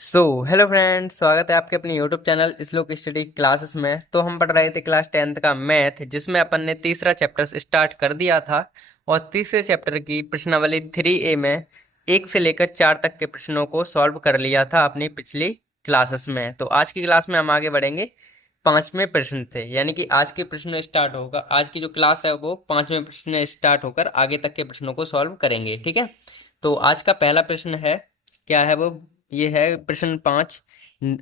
Hello friends, स्वागत है आपके अपने यूट्यूब चैनल श्लोक स्टडी क्लासेस में। तो हम पढ़ रहे थे क्लास 10th का मैथ, जिसमें अपन ने तीसरा चैप्टर स्टार्ट कर दिया था। और तीसरे चैप्टर की प्रश्नावली 3A में 1 से लेकर 4 तक के प्रश्नों को सॉल्व कर लिया था अपनी पिछली क्लासेस में। तो आज की क्लास में हम आगे बढ़ेंगे। 5वें प्रश्न से, यानी कि आज के प्रश्न स्टार्ट होगा। आज की जो क्लास है वो 5वें प्रश्न स्टार्ट होकर आगे तक के प्रश्नों को सॉल्व करेंगे, ठीक है। तो आज का पहला प्रश्न है, क्या है वो, ये है प्रश्न 5।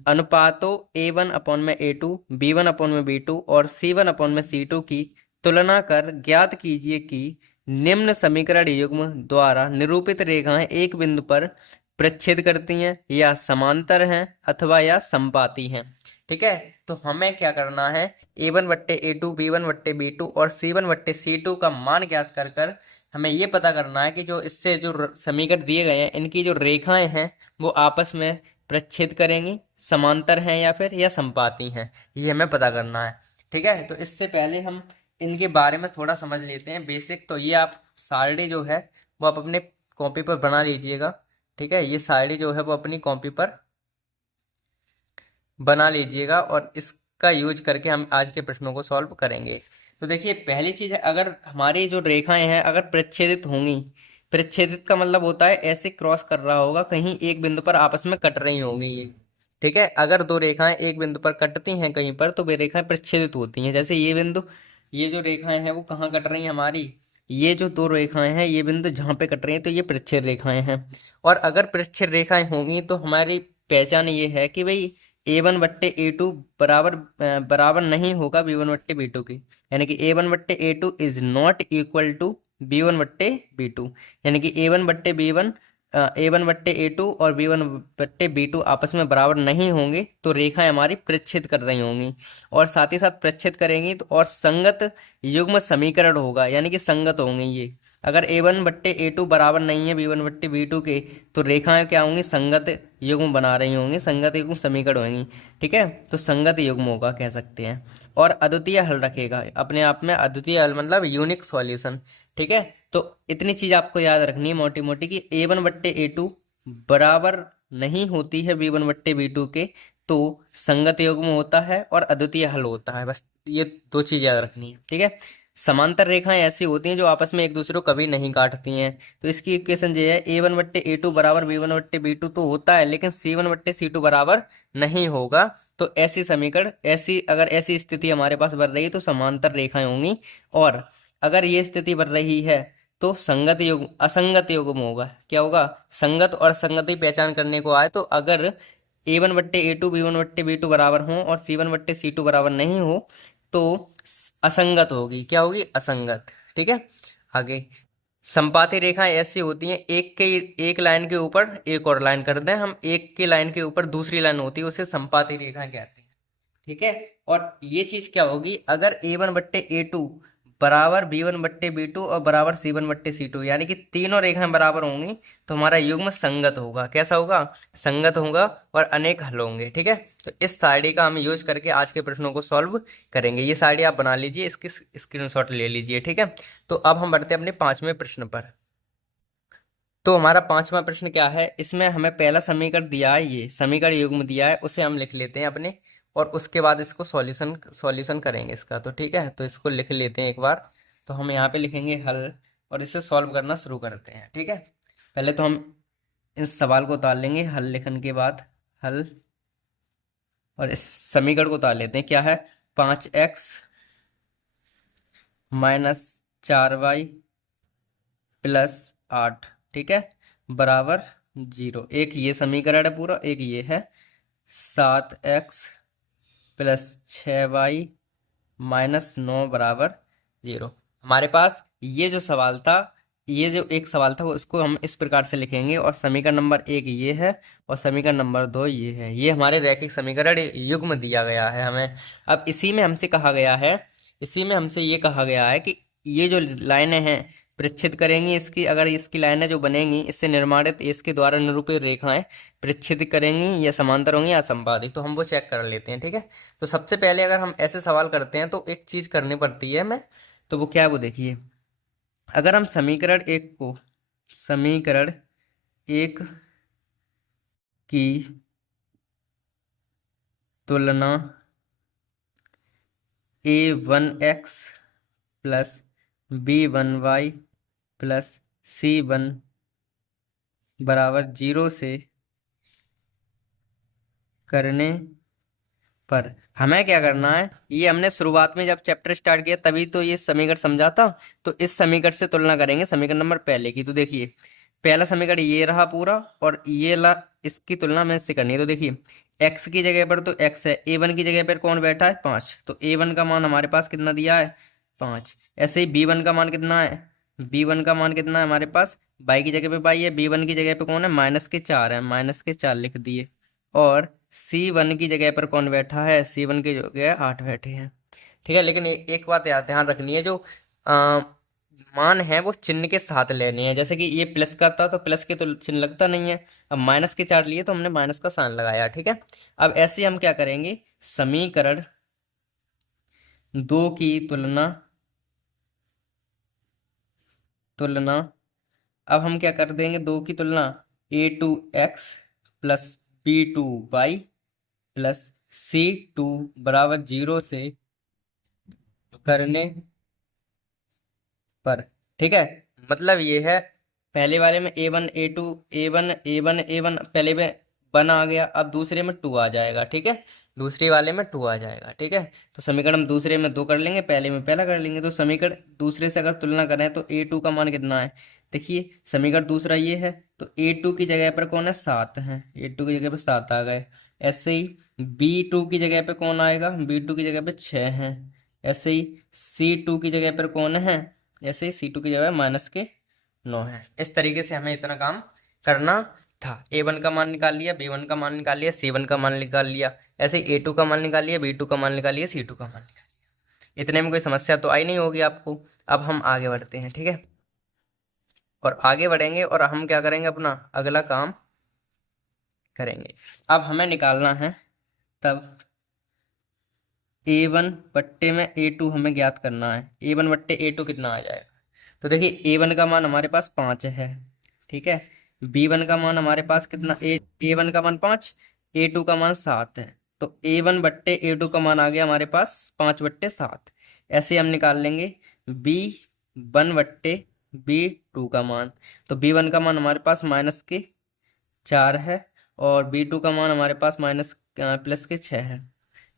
अनुपातों A1 अपॉन में A2, B1 अपॉन में B2 और C1 अपॉन में C2 की तुलना कर ज्ञात कीजिए कि निम्न समीकरण युग्म द्वारा निरूपित रेखाएं एक बिंदु पर प्रच्छेद करती हैं या समांतर हैं अथवा या समपाती हैं। ठीक है, तो हमें क्या करना है, A1/A2, B1/B2 और C1/C2 का मान ज्ञात कर कर हमें ये पता करना है कि जो इससे जो समीकरण दिए गए हैं, इनकी जो रेखाएं हैं वो आपस में प्रच्छेद करेंगी, समांतर हैं या फिर या समपाती हैं, ये हमें पता करना है। ठीक है, तो इससे पहले हम इनके बारे में थोड़ा समझ लेते हैं बेसिक। तो ये आप सारणी जो है वो आप अपने कॉपी पर बना लीजिएगा। ठीक है, ये सारणी जो है वो अपनी कॉपी पर बना लीजिएगा और इसका यूज करके हम आज के प्रश्नों को सॉल्व करेंगे। तो देखिए, पहली चीज है, अगर हमारी जो रेखाएं हैं अगर प्रच्छेदित होंगी, प्रच्छेदित का मतलब होता है ऐसे क्रॉस कर रहा होगा, कहीं एक बिंदु पर आपस में कट रही होंगी ये। ठीक है, अगर दो रेखाएं एक बिंदु पर कटती हैं कहीं पर तो वे रेखाएं प्रच्छेदित होती हैं। जैसे ये बिंदु, ये जो रेखाएं हैं वो कहाँ कट रही हैं हमारी, ये जो दो रेखाएं हैं ये बिंदु जहाँ पे कट रही हैं तो ये प्रच्छेद रेखाएं हैं। और अगर प्रच्छेद रेखाएं होंगी तो हमारी पहचान ये है कि भाई A1/A2 बराबर बराबर नहीं होगा B1/B2 की। यानी कि A1/A2 is not equal to B1/B2। यानी कि A1/B1 और B1/B2 आपस में बराबर नहीं होंगे तो रेखाएं हमारी प्रच्छेद कर रही होंगी। और साथ ही साथ प्रच्छेद करेंगी तो और संगत युग्म समीकरण होगा, यानी कि संगत होंगे ये। अगर A1/A2 बराबर नहीं है B1/B2 के तो रेखाएं क्या होंगी, संगत युग्म बना रही होंगी, संगत युग्म समीकरण होंगी। ठीक है, तो संगत युग्म होगा कह सकते हैं। और अद्वितीय हल रखेगा अपने आप में, अद्वितीय हल मतलब यूनिक सॉल्यूशन। ठीक है, तो इतनी चीज आपको याद रखनी है मोटी मोटी कि A1/A2 बराबर नहीं होती है B1/B2 के, तो संगत युग्म होता है और अद्वितीय हल होता है। बस ये दो चीज याद रखनी है, ठीक है। समांतर रेखाएं ऐसी होती हैं जो आपस में एक दूसरे को कभी नहीं काटती हैं। तो इसकी इक्वेशन ये है, A1/A2 बराबर B1/B2 तो होता है, लेकिन C1/C2 बराबर नहीं होगा। तो ऐसी समीकरण, ऐसी अगर ऐसी स्थिति हमारे पास बन रही है तो समांतर रेखाएं होंगी। और अगर ये स्थिति बन रही है तो संगत युग्म असंगत युग्म होगा। क्या होगा, संगत और असंगति पहचान करने को आए तो अगर A1/A2 B1/B2 बराबर हो और C1/C2 बराबर नहीं हो तो असंगत होगी। क्या होगी, असंगत। ठीक है, आगे संपाती रेखाएं ऐसी होती हैं, एक लाइन के ऊपर एक और लाइन कर दें हम, एक की लाइन के ऊपर दूसरी लाइन होती है, उसे संपाती रेखाएं कहते हैं। ठीक है, और ये चीज क्या होगी, अगर A1/A2 बराबर B1/B2 और बराबर C1/C2, यानी कि तीनों रेखाएं बराबर होंगी तो हमारा युग्म संगत होगा। कैसा होगा, संगत होगा और अनेक हल होंगे। ठीक है, तो इस सारणी का हम यूज करके आज के प्रश्नों को सॉल्व करेंगे। ये सारणी आप बना लीजिए, इसकी स्क्रीनशॉट ले लीजिए। ठीक है, तो अब हम बढ़ते हैं अपने 5वें प्रश्न पर। तो हमारा 5वां प्रश्न क्या है, इसमें हमें पहला समीकरण दिया है, ये समीकरण युग्म दिया है, उसे हम लिख लेते हैं अपने, और उसके बाद इसको सॉल्यूशन सॉल्यूशन करेंगे इसका। तो ठीक है, तो इसको लिख लेते हैं एक बार। तो हम यहाँ पे लिखेंगे हल और इसे सॉल्व करना शुरू करते हैं। ठीक है, पहले तो हम इस सवाल को उतार लेंगे हल लिखने के बाद, हल, और इस समीकरण को उतार लेते हैं। क्या है, 5x माइनस 4y प्लस 8, ठीक है, बराबर 0। एक ये समीकरण है पूरा, एक ये है 7x प्लस 6y माइनस 9 बराबर 0। हमारे पास ये जो सवाल था, ये जो एक सवाल था वो, इसको हम इस प्रकार से लिखेंगे। और समीकरण नंबर 1 ये है और समीकरण नंबर 2 ये है। ये हमारे रैखिक समीकरण युग्म दिया गया है हमें। अब इसी में हमसे कहा गया है, इसी में हमसे ये कहा गया है कि ये जो लाइनें हैं प्रच्छेद करेंगी, इसकी अगर इसकी लाइनें जो बनेंगी इससे निर्माणित इसके द्वारा निरूपित रेखाएं प्रच्छेद करेंगी या समांतर होंगी या संपादित, तो हम वो चेक कर लेते हैं। ठीक है, तो सबसे पहले अगर हम ऐसे सवाल करते हैं तो एक चीज करनी पड़ती है हमें, तो वो क्या है वो देखिए। अगर हम समीकरण एक की तुलना a1x plus b1y plus c1 बराबर 0 से करने पर हमें क्या करना है, ये हमने शुरुआत में जब चैप्टर स्टार्ट किया तभी तो ये समीकरण समझा था। तो इस समीकरण से तुलना करेंगे समीकरण नंबर पहले की। तो देखिए पहला समीकरण ये रहा पूरा, और ये ला, इसकी तुलना में इससे करनी है। तो देखिए x की जगह पर तो x है, a1 की जगह पर कौन बैठा है 5, तो a1 का मान हमारे पास कितना दिया है 5। ऐसे ही b1 का मान कितना है, b1 का मान कितना है हमारे पास, y की जगह पे y है, b1 की जगह पे कौन है -4 है, -4 लिख दिए। और C1 की जगह पर कौन बैठा है, C1 की जगह 8 बैठे हैं। ठीक है, लेकिन एक बात याद ध्यान रखनी है, जो आ, मान है वो चिन्ह के साथ लेने हैं। जैसे कि ये प्लस का था तो प्लस के तो चिन्ह लगता नहीं है, अब -4 लिए तो हमने माइनस का साइन लगाया। ठीक है, अब ऐसे हम क्या करेंगे, समीकरण 2 की तुलना तुलना अब हम क्या कर देंगे, 2 की तुलना a2x plus b2y plus c2 बराबर 0 से करने पर। ठीक है, मतलब ये है, पहले वाले में a1 a2 a1 a1 a1 पहले में 1 आ गया, अब दूसरे में 2 आ जाएगा। ठीक है, दूसरे वाले में 2 आ जाएगा। ठीक है, तो समीकरण हम दूसरे में 2 कर लेंगे, पहले में पहला कर लेंगे। तो समीकरण दूसरे से अगर तुलना करें तो a2 का मान कितना है, देखिए समीकरण दूसरा ये है, तो a2 की जगह पर कौन है 7 है, a2 की जगह पर 7 आ गए। ऐसे ही b2 की जगह पे कौन आएगा, b2 की जगह पे 6 है। ऐसे ही c2 की जगह पर कौन है, ऐसे ही C2 की जगह -9 है। इस तरीके से हमें इतना काम करना था। A1 का मान निकाल लिया, B1 का मान निकाल लिया, C1 का मान निकाल लिया, ऐसे ही A2 का मान निकाल लिया, B2 का मान निकाल लिया, C2 का मान निकाल लिया। इतने में कोई समस्या तो आई नहीं होगी आपको। अब हम आगे बढ़ते हैं। ठीक है, और आगे बढ़ेंगे और हम क्या करेंगे, अपना अगला काम करेंगे। अब हमें निकालना है तब A1 बट्टे में A2 हमें ज्ञात करना है। A1 बट्टे A2 कितना आ जाएगा, तो देखिए A1 का मान हमारे पास 5 है। ठीक है, B1 का मान हमारे पास कितना, A1 का मान 5, A2 का मान 7 है। तो A1 बट्टे A2 का मान आ गया हमारे पास 5/7। ऐसे हम निकाल लेंगे B1 बट्टे B2 का मान। तो B1 का मान हमारे पास -4 है, और B2 का मान हमारे पास +6 है।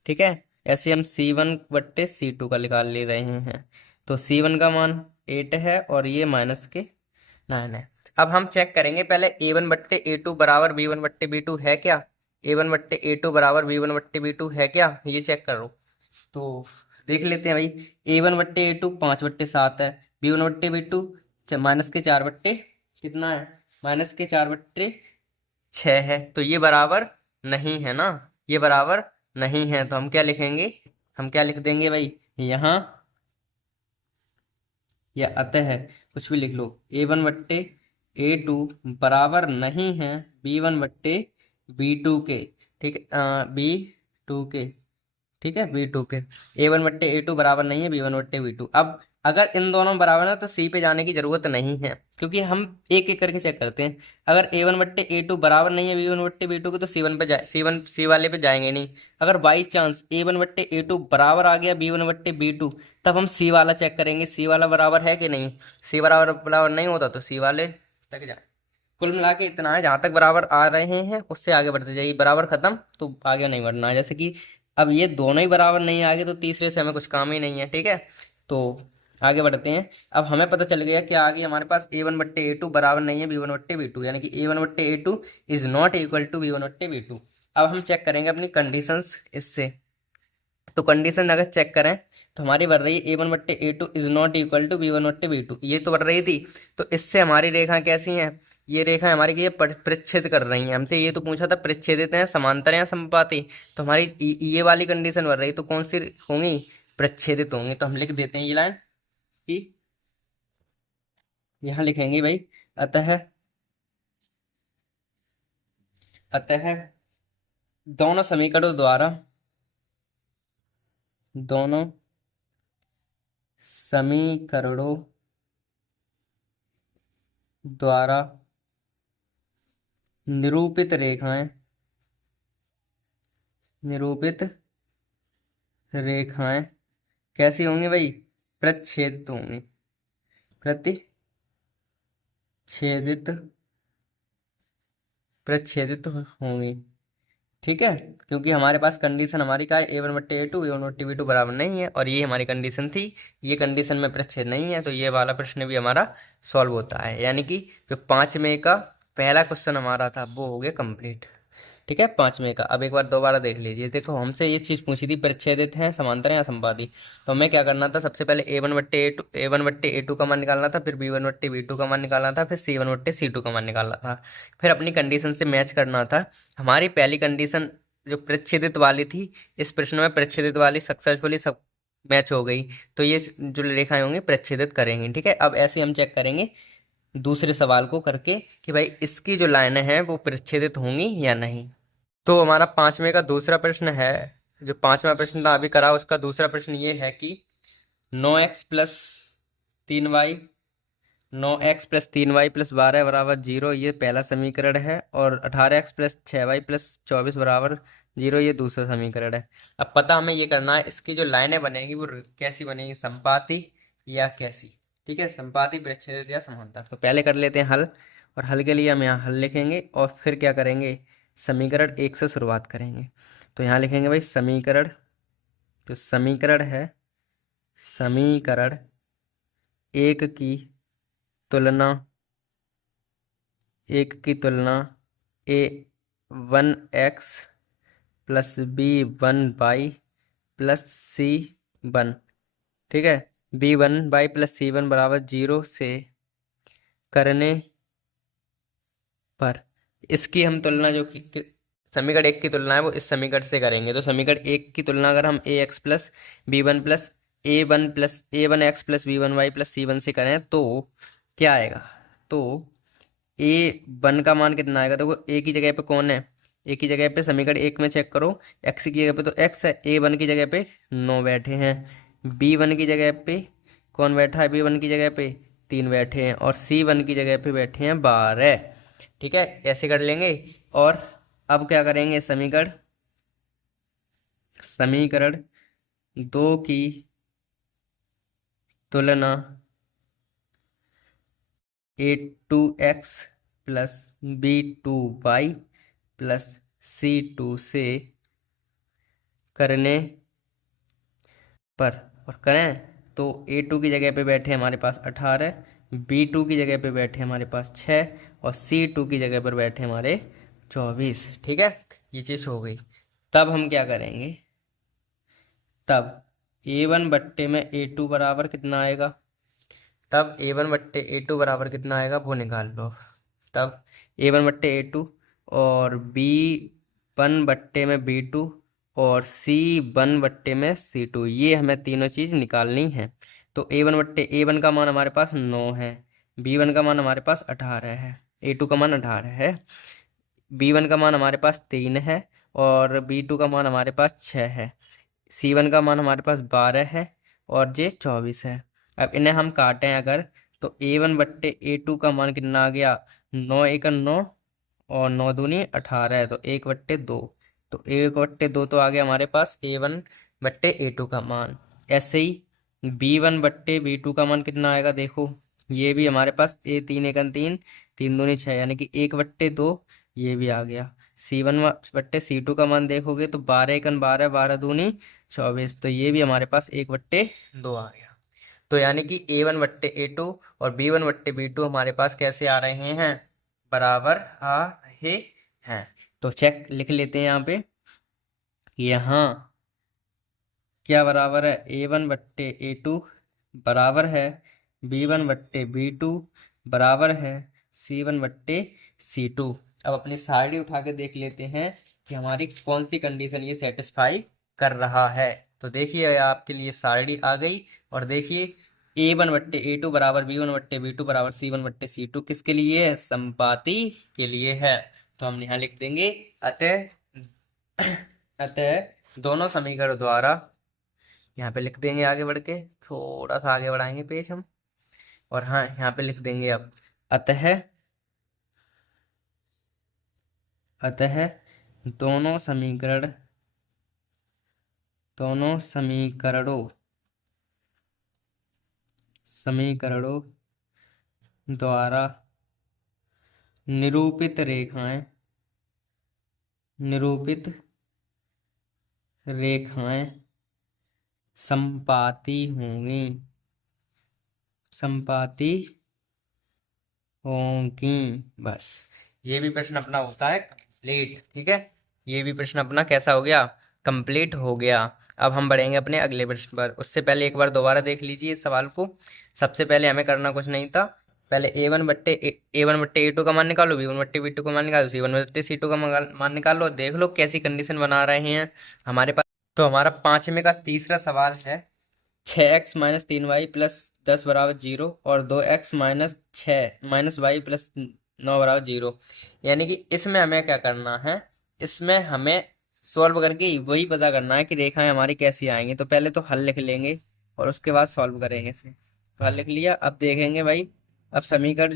ठीक है, ऐसे हम C1/C2 का निकाल ले रहे हैं। तो C1 का मान 8 है और ये -9 है। अब हम चेक करेंगे पहले A1/A2 बराबर B1/B2 है क्या, A1/A2 बराबर B1/B2 है क्या, ये चेक करो। तो देख लेते हैं भाई, A1/A2 5/7 है, B1/B2 -4 बट्टे कितना है, -4/6 है। तो ये बराबर नहीं है ना, ये बराबर नहीं है। तो हम क्या लिखेंगे, हम क्या लिख देंगे भाई यहाँ, या अतः कुछ भी लिख लो, A1/A2 बराबर नहीं है B1/B2 के। ठीक है, B2 के। ठीक है, B2 के A1/A2 बराबर नहीं है B1/B2। अब अगर इन दोनों बराबर है तो सी पे जाने की जरूरत नहीं है, क्योंकि हम एक एक करके चेक करते हैं। अगर A1/A2 बराबर नहीं है B1/B2 के तो C1 पे जाए, C वाले पे जाएंगे नहीं। अगर बाई चांस A1/A2 बराबर आ गया B1/B2, तब हम सी वाला चेक करेंगे, सी वाला बराबर है कि नहीं। सी बराबर बराबर नहीं होता तो सी वाले तक जाए। कुल मिला के इतना है, जहां तक बराबर आ रहे हैं उससे आगे बढ़ते जाइए, बराबर खत्म तो आगे नहीं बढ़ना है। जैसे कि अब ये दोनों ही बराबर नहीं आगे, तो तीसरे से हमें कुछ काम ही नहीं है। ठीक है, तो आगे बढ़ते हैं। अब हमें पता चल गया कि आगे हमारे पास A1/A2 बराबर नहीं है B1/B2, यानी कि A1/A2 is not equal to B1/B2। अब हम चेक करेंगे अपनी कंडीशंस इससे। तो कंडीशन अगर चेक करें तो हमारी बढ़ रही है A1/A2 is not equal to B1/B2, ये तो बढ़ रही थी। तो इससे हमारी रेखा कैसी हैं, ये रेखा हमारी ये परिच्छेद कर रही हैं हमसे। ये तो पूछा था परिच्छेदित हैं, समांतर या समपाती। तो हमारी ये वाली कंडीशन बढ़ रही, तो कौन सी होंगी, परिच्छेदित होंगी। तो हम लिख देते हैं ये लाइन कि यहाँ लिखेंगे भाई, अतः अतः दोनों समीकरणों द्वारा दोनों समीकरणों द्वारा निरूपित रेखाएं निरूपित रेखाएं कैसी होंगी भाई? प्रच्छेदित होंगी। प्रतिच्छेदित प्रच्छेदित होंगी। ठीक है, क्योंकि हमारे पास कंडीशन हमारी का है A1/A2 A1/B2 बराबर नहीं है, और ये हमारी कंडीशन थी। ये कंडीशन में प्रच्छेद नहीं है, तो ये वाला प्रश्न भी हमारा सॉल्व होता है। यानी कि जो 5 में का पहला क्वेश्चन हमारा था वो हो गया कंप्लीट। ठीक है, 5 में का। अब एक बार दोबारा देख लीजिए। देखो, हमसे ये चीज़ पूछी थी, प्रच्छेदित है, समांतर है या संपाती। तो हमें क्या करना था? सबसे पहले A1/A2 का मान निकालना था, फिर B1/B2 का मान निकालना था, फिर C1/C2 का मान निकालना था, फिर अपनी कंडीशन से मैच करना था। हमारी पहली कंडीशन जो प्रच्छेदित वाली थी, इस प्रश्न में प्रच्छेदित वाली सक्सेसफुली सब मैच हो गई, तो ये जो रेखाएं होंगी प्रच्छेदित करेंगी। ठीक है, अब ऐसे हम चेक करेंगे दूसरे सवाल को करके कि भाई इसकी जो लाइनें हैं वो प्रच्छेदित होंगी या नहीं। तो हमारा 5वें का दूसरा प्रश्न है। जो 5वां प्रश्न था अभी करा, उसका दूसरा प्रश्न ये है कि 9x+3y 9x+3y+12 बराबर 0, ये पहला समीकरण है। और 18x+6y+24 बराबर 0, ये दूसरा समीकरण है। अब पता हमें ये करना है इसकी जो लाइनें बनेगी वो कैसी बनेगी, संपाती या कैसी। ठीक है, संपाती, प्रच्छेदित या समांतर। तो पहले कर लेते हैं हल, और हल के लिए हम यहाँ हल लिखेंगे और फिर क्या करेंगे, समीकरण 1 से शुरुआत करेंगे। तो यहाँ लिखेंगे भाई समीकरण, जो समीकरण है, समीकरण 1 की तुलना, A1x+B1y+C1। ठीक है, B1y+C1 बराबर 0 से करने पर इसकी हम तुलना, जो कि समीकरण 1 की तुलना है, वो इस समीकरण से करेंगे। तो समीकरण 1 की तुलना अगर हम A1x+B1 से करें तो क्या आएगा? तो A1 का मान कितना आएगा? देखो, ए की जगह पे कौन है? ए की जगह पे समीकरण 1 में चेक करो, एक्स की जगह पे तो एक्स है, A1 की जगह पे 9 बैठे हैं। B1 की जगह पे कौन बैठा है? B1 की जगह पे 3 बैठे हैं, और C1 की जगह पे बैठे हैं 12। ठीक है, ऐसे कर लेंगे। और अब क्या करेंगे, समीकरण 2 की तुलना A2x+B2y+C2 से करने पर, और करें तो A2 की जगह पे बैठे हमारे पास 18, B2 की जगह पे बैठे हमारे पास 6, और C2 की जगह पर बैठे हमारे 24। ठीक है, ये चीज़ हो गई। तब हम क्या करेंगे, तब A1 में A2 बराबर कितना आएगा? तब A1/A2 बराबर कितना आएगा वो निकाल लो। तब A1/A2 और B1 में B2 और C1 में C2, ये हमें तीनों चीज़ निकालनी है। तो A1 का मान हमारे पास 9 है, B1 का मान हमारे पास 18 है, A2 का मान 18 है, B1 का मान हमारे पास 3 है, और B2 का मान हमारे पास 6 है, C1 का मान हमारे पास 12 है, और जे 24 है। अब इन्हें हम काटें अगर, तो A1/A2 का मान कितना आ गया? 9 × 9, और 9 दूनी 18 है, तो 1/2। तो 1/2 तो आ गया हमारे पास A1/A2 का मान। ऐसे ही B1/B2 का मान कितना आएगा? देखो, ये भी हमारे पास 3 × 3 3 दूनी 6, यानी कि 1/2, ये भी आ गया। C1/C2 का मान देखोगे तो 12 × 12 12 दूनी 24, तो ये भी हमारे पास 1/2 आ गया। तो यानी कि A1/A2 और B1/B2 हमारे पास कैसे आ रहे हैं? बराबर आ रहे हैं। तो चेक लिख लेते हैं यहाँ पे, यहाँ क्या बराबर है? A1/A2 बराबर है B1/B2 बराबर है C1/C2। अब अपनी सारणी उठा के देख लेते हैं कि हमारी कौन सी कंडीशन ये सेटिस्फाई कर रहा है। तो देखिए, आपके लिए सारणी आ गई, और देखिए A1/A2 बराबर B1/B2 बराबर C1/C2 किसके लिए है? संपाती के लिए है। तो हम यहाँ लिख देंगे, अतः अतः दोनों समीकरण द्वारा, यहाँ पे लिख देंगे, आगे बढ़ के थोड़ा सा आगे बढ़ाएंगे पेज हम, और हाँ यहाँ पे लिख देंगे अब, अतः अतः दोनों समीकरण दोनों समीकरणों द्वारा निरूपित रेखाएं संपाती होंगी। बस ये भी प्रश्न अपना होता है कंप्लीट। ठीक है, ये भी प्रश्न अपना कैसा हो गया, कंप्लीट हो गया। अब हम बढ़ेंगे अपने अगले प्रश्न पर। उससे पहले एक बार दोबारा देख लीजिए इस सवाल को। सबसे पहले हमें करना कुछ नहीं था, पहले ए वन बट्टे ए टू का मान निकालो, b1 बट्टे b2 का मान निकालो, c1 बट्टे c2 का मान निकालो। देख लो कैसी कंडीशन बना रहे हैं हमारे पास। तो हमारा पांचवे का तीसरा सवाल है, 6x-3y प्लस 10 बराबर 0 और 2x माइनस वाई प्लस 9 बराबर 0। यानी कि इसमें हमें क्या करना है, इसमें हमें सॉल्व करके वही पता करना है कि रेखाएं हमारी कैसी आएंगी। तो पहले तो हल लिख लेंगे और उसके बाद सॉल्व करेंगे इसे। तो हल लिख लिया, अब देखेंगे भाई। अब समीकरण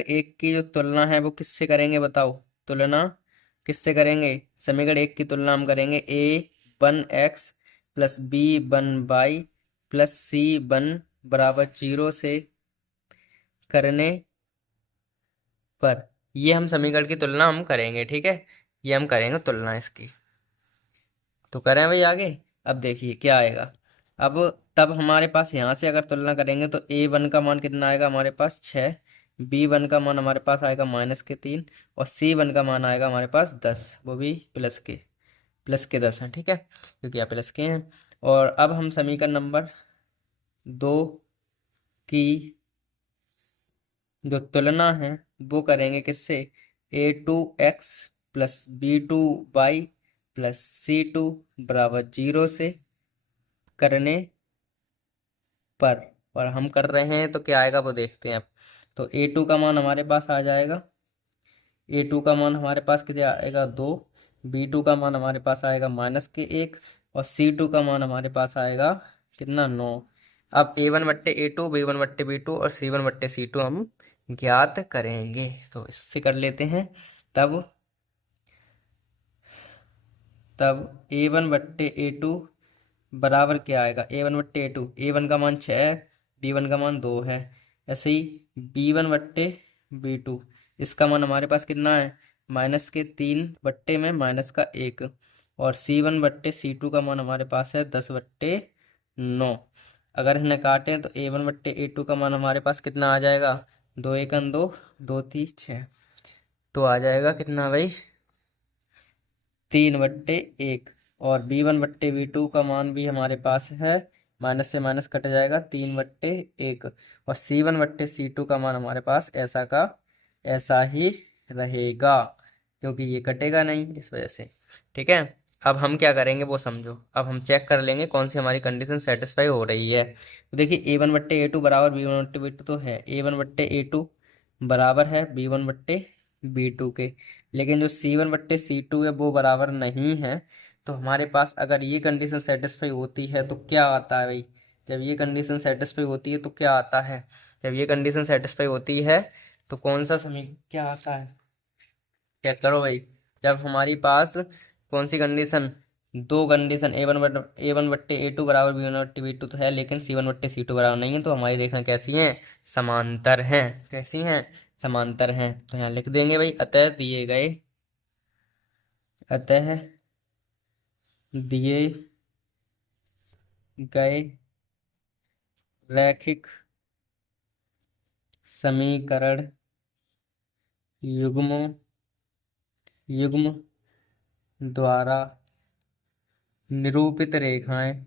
एक की जो तुलना है वो किससे करेंगे बताओ। तुलना किससे करेंगे, समीकरण एक की तुलना हम करेंगे a1x plus b1y plus c1 बराबर 0 से करने पर। ये हम समीकरण की तुलना हम करेंगे। ठीक है, ये हम करेंगे तुलना इसकी। तो करें भाई आगे। अब देखिए क्या आएगा। अब तब हमारे पास यहाँ से अगर तुलना करेंगे तो a1 का मान कितना आएगा हमारे पास 6, b1 का मान हमारे पास आएगा -3 और c1 का मान आएगा हमारे पास 10, वो भी प्लस के 10 हैं। ठीक है, क्योंकि यहाँ प्लस के हैं। और अब हम समीकरण नंबर 2 की जो तुलना है वो करेंगे किससे, a2x plus b2y plus c2 बराबर 0 से करने पर। और हम कर रहे हैं तो क्या आएगा वो देखते हैं अब। तो a2 का मान हमारे पास आ जाएगा, a2 का मान हमारे पास कितना आएगा 2, b2 का मान हमारे पास आएगा -1 और c2 का मान हमारे पास आएगा कितना 9। अब a1 बट्टे a2, b1 बट्टे b2 और c1 बट्टे c2 हम ज्ञात करेंगे। तो इससे कर लेते हैं। तब a1 बट्टे a2 बराबर क्या आएगा, a1 बट्टे a2, a1 का मान 6 है, b1 का मान 2 है। ऐसे ही b1 बट्टे b2, इसका मान हमारे पास कितना है -3 बट्टे में -1 और c1 बट्टे c2 का मान हमारे पास है 10/9। अगर इन्हें काटें तो a1 बट्टे a2 का मान हमारे पास कितना आ जाएगा, 2 एकम 2, 2 3 6, तो आ जाएगा कितना भाई 3/1। और b1 बट्टे b2 का मान भी हमारे पास है, माइनस से माइनस कट जाएगा 3/1 और c1 बट्टे c2 का मान हमारे पास ऐसा का ऐसा ही रहेगा, क्योंकि ये कटेगा नहीं इस वजह से। ठीक है, अब हम क्या करेंगे वो समझो। अब हम चेक कर लेंगे कौन सी हमारी कंडीशन सेटिस्फाई हो रही है। तो देखिए a1 बट्टे a2 बराबर b1 बट्टे b2 तो है, a1 बट्टे a2 बराबर है b1 बट्टे b2 के, लेकिन जो c1 बट्टे c2 है वो बराबर नहीं है। तो हमारे पास अगर ये कंडीशन सेटिस्फाई होती है तो क्या आता है भाई, जब ये कंडीशन सेटिस्फाई होती है तो क्या आता है, जब ये कंडीशन सेटिस्फाई होती है तो कौन सा समीकरण क्या आता है, क्या करो भाई। जब हमारी पास कौन सी कंडीशन, दो कंडीशन a1 बट्टे a2 बराबर b1 बट्टे b2 तो है, लेकिन c1 बट्टे c2 बराबर नहीं है, तो हमारी रेखाएं कैसी हैं, समांतर हैं। कैसी हैं, समांतर हैं। तो यहाँ लिख देंगे भाई, अतः दिए गए रैखिक समीकरण युग्मों युग्म द्वारा निरूपित रेखाएं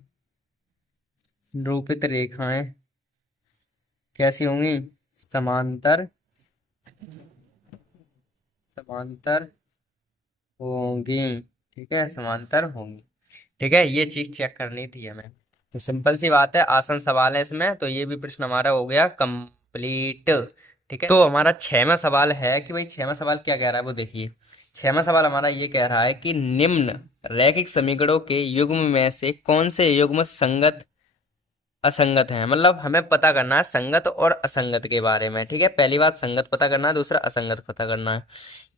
कैसी होंगी, समांतर समांतर होंगी। ठीक है, समांतर होंगी। ठीक है, ये चीज चेक करनी थी हमें। तो सिंपल सी बात है, आसान सवाल है इसमें। तो ये भी प्रश्न हमारा हो गया कंप्लीट। ठीक है, तो हमारा 6वां सवाल है कि भाई 6वां सवाल क्या कह रहा है वो देखिए। 6वां सवाल हमारा ये कह रहा है कि निम्न रैखिक समीकरणों के युग्म में से कौन से युग्म संगत असंगत है। मतलब हमें पता करना है संगत और असंगत के बारे में। ठीक है, पहली बात संगत पता करना है, दूसरा असंगत पता करना है।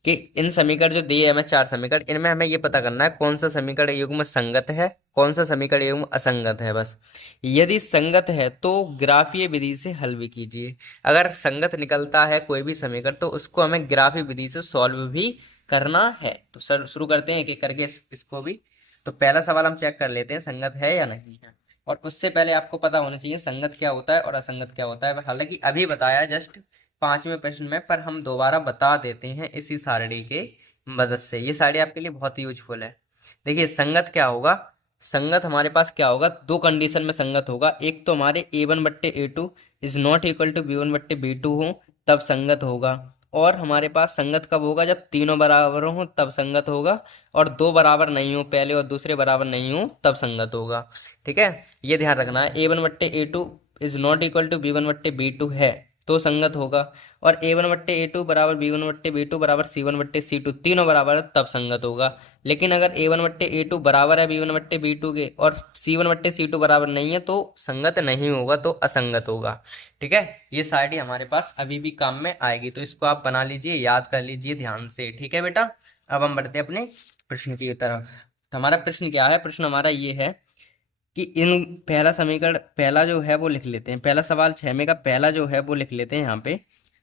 कि इन समीकरण जो दिए हमें 4 समीकरण, इनमें हमें ये पता करना है कौन सा समीकरण युग्म संगत है, कौन सा समीकरण युग्म असंगत है बस। यदि संगत है तो ग्राफीय विधि से हल भी कीजिए। अगर संगत निकलता है कोई भी समीकरण तो उसको हमें ग्राफीय विधि से सॉल्व भी करना है। तो सर शुरू करते हैं एक एक करके इसको भी। तो पहला सवाल हम चेक कर लेते हैं संगत है या नहीं है। और उससे पहले आपको पता होना चाहिए संगत क्या होता है और असंगत क्या होता है। हालांकि अभी बताया जस्ट 5वें प्रश्न में, पर हम दोबारा बता देते हैं इसी सारणी के मदद से। ये सारणी आपके लिए बहुत ही यूजफुल है। देखिए संगत क्या होगा। संगत हमारे पास क्या होगा, दो कंडीशन में संगत होगा। एक तो हमारे a1/a2 is not equal to b1/b2 हो, तब संगत होगा। और हमारे पास संगत कब होगा, जब तीनों बराबर हो तब संगत होगा। और दो बराबर नहीं हो, पहले और दूसरे बराबर नहीं हो, तब संगत होगा। ठीक है, ये ध्यान रखना है। a1/a2 is not equal to b1/b2 है तो संगत होगा। और a1/a2 बराबर b1/b2 बराबर c1/c2 तीनों बराबर है तब संगत होगा। लेकिन अगर a1/a2 बराबर है b1/b2 के और c1/c2 बराबर नहीं है तो संगत नहीं होगा, तो असंगत होगा। ठीक है, ये सारणी हमारे पास अभी भी काम में आएगी, तो इसको आप बना लीजिए, याद कर लीजिए ध्यान से। ठीक है बेटा, अब हम बढ़ते हैं अपने प्रश्न की तरफ। तो हमारा प्रश्न क्या है, प्रश्न हमारा ये है कि इन पहला समीकरण, पहला जो है वो लिख लेते हैं। पहला सवाल 6 में का पहला जो है वो लिख लेते हैं यहाँ पे।